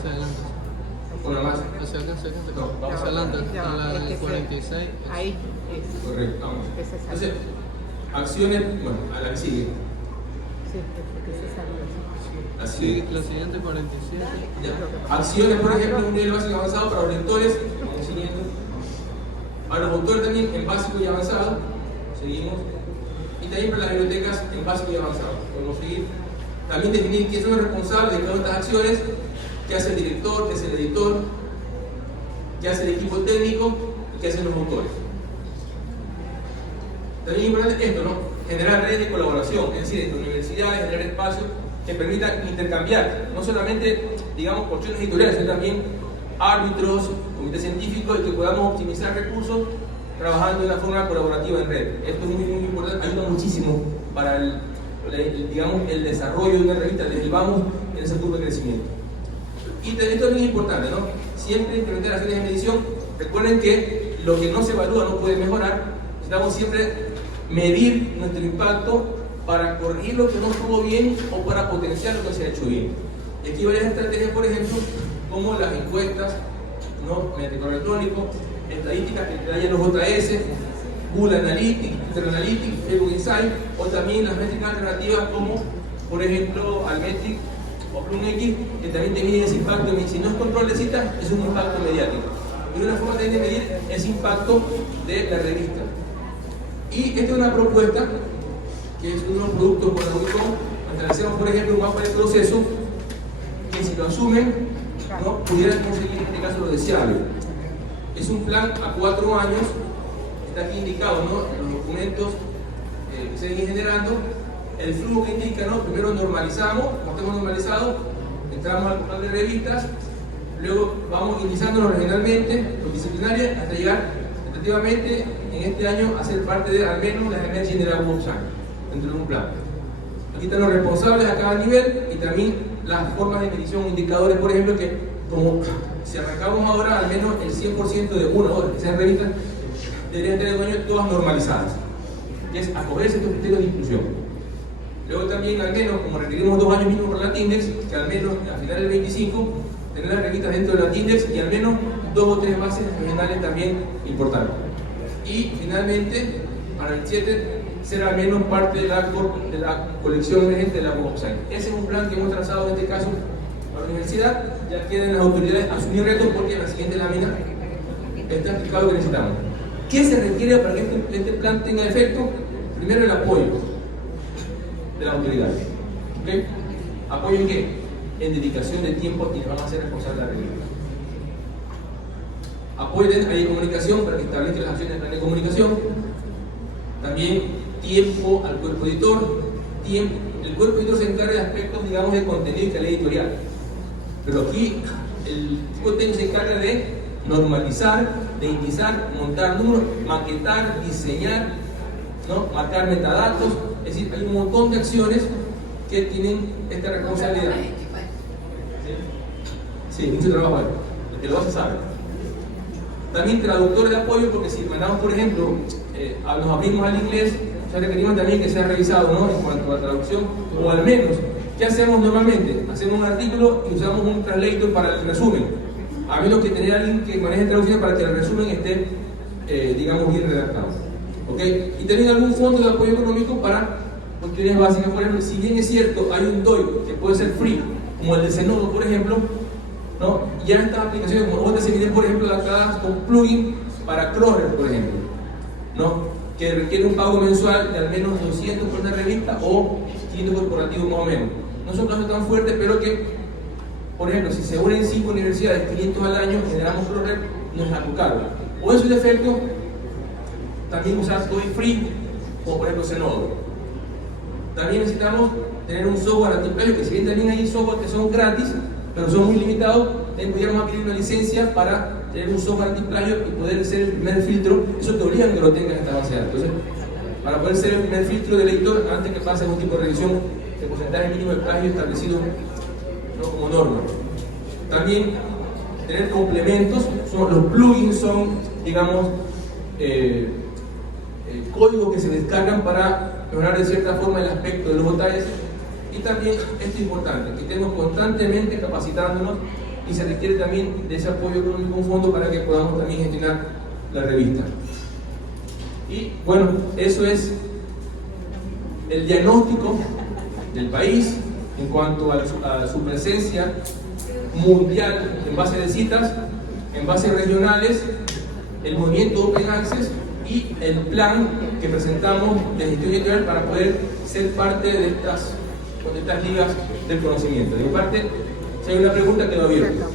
Una más. Hacia acá. No, vamos adelante, Ya va, a la es que 46. Ahí es. Correcto, vamos. Ese es Entonces, acciones, bueno, a la que sigue. Sí, porque ese es algo así. Así. La siguiente 47. Ya. Acciones, por ejemplo, en un nivel básico y avanzado para los lectores, vamos siguiendo. Para los autores también en básico y avanzado, seguimos. Y también para las bibliotecas en básico y avanzado, podemos seguir. También definir quiénes son los responsables de cada una de estas acciones, qué hace el director, qué hace el editor, qué hace el equipo técnico y qué hacen los autores. También es importante esto, ¿no? Generar redes de colaboración, es decir, entre universidades, generar espacios que permitan intercambiar, no solamente, digamos, porciones editoriales, sino también árbitros, comités científicos y que podamos optimizar recursos trabajando de una forma colaborativa en red. Esto es muy importante, ayuda muchísimo para digamos, el desarrollo de una revista, desde el vamos en ese curva de crecimiento. Y esto es muy importante, ¿no? Siempre implementar acciones de medición. Recuerden que lo que no se evalúa no puede mejorar. Necesitamos siempre medir nuestro impacto para corregir lo que no estuvo bien o para potenciar lo que se ha hecho bien. Y aquí hay varias estrategias, por ejemplo, como las encuestas, ¿no? Mediante correo electrónico, estadísticas que traen los JS, Google Analytics, Twitter Analytics, Facebook Insight, o también las métricas alternativas como, por ejemplo, Almetric o PlumX, que también te miden ese impacto. Si no es control de citas, es un impacto mediático. Y una forma también de medir ese impacto de la revista. Y esta es una propuesta que es unos productos por la Wicom. Establecemos, por ejemplo, un mapa de proceso que, si lo asumen, ¿no? Pudieran conseguir en este caso lo deseable. Es un plan a 4 años, está aquí indicado, ¿no? Los documentos que se vienen generando, el flujo que indica, ¿no? Primero normalizamos, cuando estemos normalizados, entramos al portal de revistas, luego vamos iniciándonos regionalmente, los disciplinarias, hasta llegar tentativamente en este año a ser parte de al menos las emerging de la Web of Science, dentro de un plan. Aquí están los responsables a cada nivel y también las formas de medición, indicadores, por ejemplo, que como si arrancamos ahora, al menos el 100% de una o de esas revistas deberían tener 2 años todas normalizadas, que es acogerse a estos criterios de inclusión. Luego también, al menos, como requerimos 2 años mínimo por Latindex, que al menos a final del 25 tener las revistas dentro de Latindex y al menos 2 o 3 bases regionales también importantes. Y finalmente, para el 27, ser al menos parte de la colección emergente de la Web of Science. Ese es un plan que hemos trazado en este caso para la universidad, ya quieren las autoridades asumir retos porque en la siguiente lámina está explicado lo que necesitamos. ¿Qué se requiere para que este plan tenga efecto? Primero, el apoyo de las autoridades. ¿Okay? ¿Apoyo en qué? En dedicación de tiempo a quienes van a ser responsables de la revista. Apoyo de comunicación para que establezca las acciones del plan de comunicación. También tiempo al cuerpo editor. El cuerpo editor se encarga de aspectos, digamos, de contenido y calidad editorial. Pero aquí el equipo técnico se encarga de normalizar, de indizar, montar números, maquetar, diseñar, ¿no? Marcar metadatos. Es decir, hay un montón de acciones que tienen esta responsabilidad. Sí, mucho trabajo ahí. El que lo hace sabe. También traductores de apoyo, porque si mandamos, por ejemplo, nos abrimos al inglés, ya requerimos también que sea revisado, ¿no? En cuanto a la traducción, o al menos, ¿qué hacemos normalmente? Hacemos un artículo y usamos un translator para el resumen, a menos que tener a alguien que maneje traducciones para que el resumen esté, digamos, bien redactado. ¿Okay? Y también algún fondo de apoyo económico para cuestiones básicas. Por ejemplo, si bien es cierto, hay un DOI que puede ser free, como el de Zenodo, por ejemplo, ¿no? Ya estas aplicaciones como otras se vienen, por ejemplo, adaptadas con plugin para Crawler, por ejemplo, ¿no? Que requiere un pago mensual de al menos 200 por una revista o 500 corporativos más o menos. No son casos tan fuertes, pero que, por ejemplo, si se unen 5 universidades, 500 al año, generamos Crawler, no es algo caro. O en su defecto, también usar DOI free, como por ejemplo Zenodo. También necesitamos tener un software antiplagio, que si bien también hay software que son gratis, pero son muy limitados, también pudiéramos adquirir una licencia para tener un software antiplagio y poder ser el primer filtro. Eso te obliga a que lo tengas en esta base de datos. Entonces, para poder ser el primer filtro del editor, antes que pase algún tipo de revisión, el porcentaje mínimo de plagio establecido, ¿no? Como norma. También tener complementos, los plugins son, digamos, códigos que se descargan para mejorar de cierta forma el aspecto de los detalles. Y también, esto es importante, que estemos constantemente capacitándonos y se requiere también de ese apoyo económico, un fondo para que podamos también gestionar la revista. Y bueno, eso es el diagnóstico del país en cuanto a su presencia mundial en base de citas, en bases regionales, el movimiento Open Access y el plan que presentamos de gestión editorial para poder ser parte de estas ligas del conocimiento. De mi parte, si hay una pregunta, quedo abierto.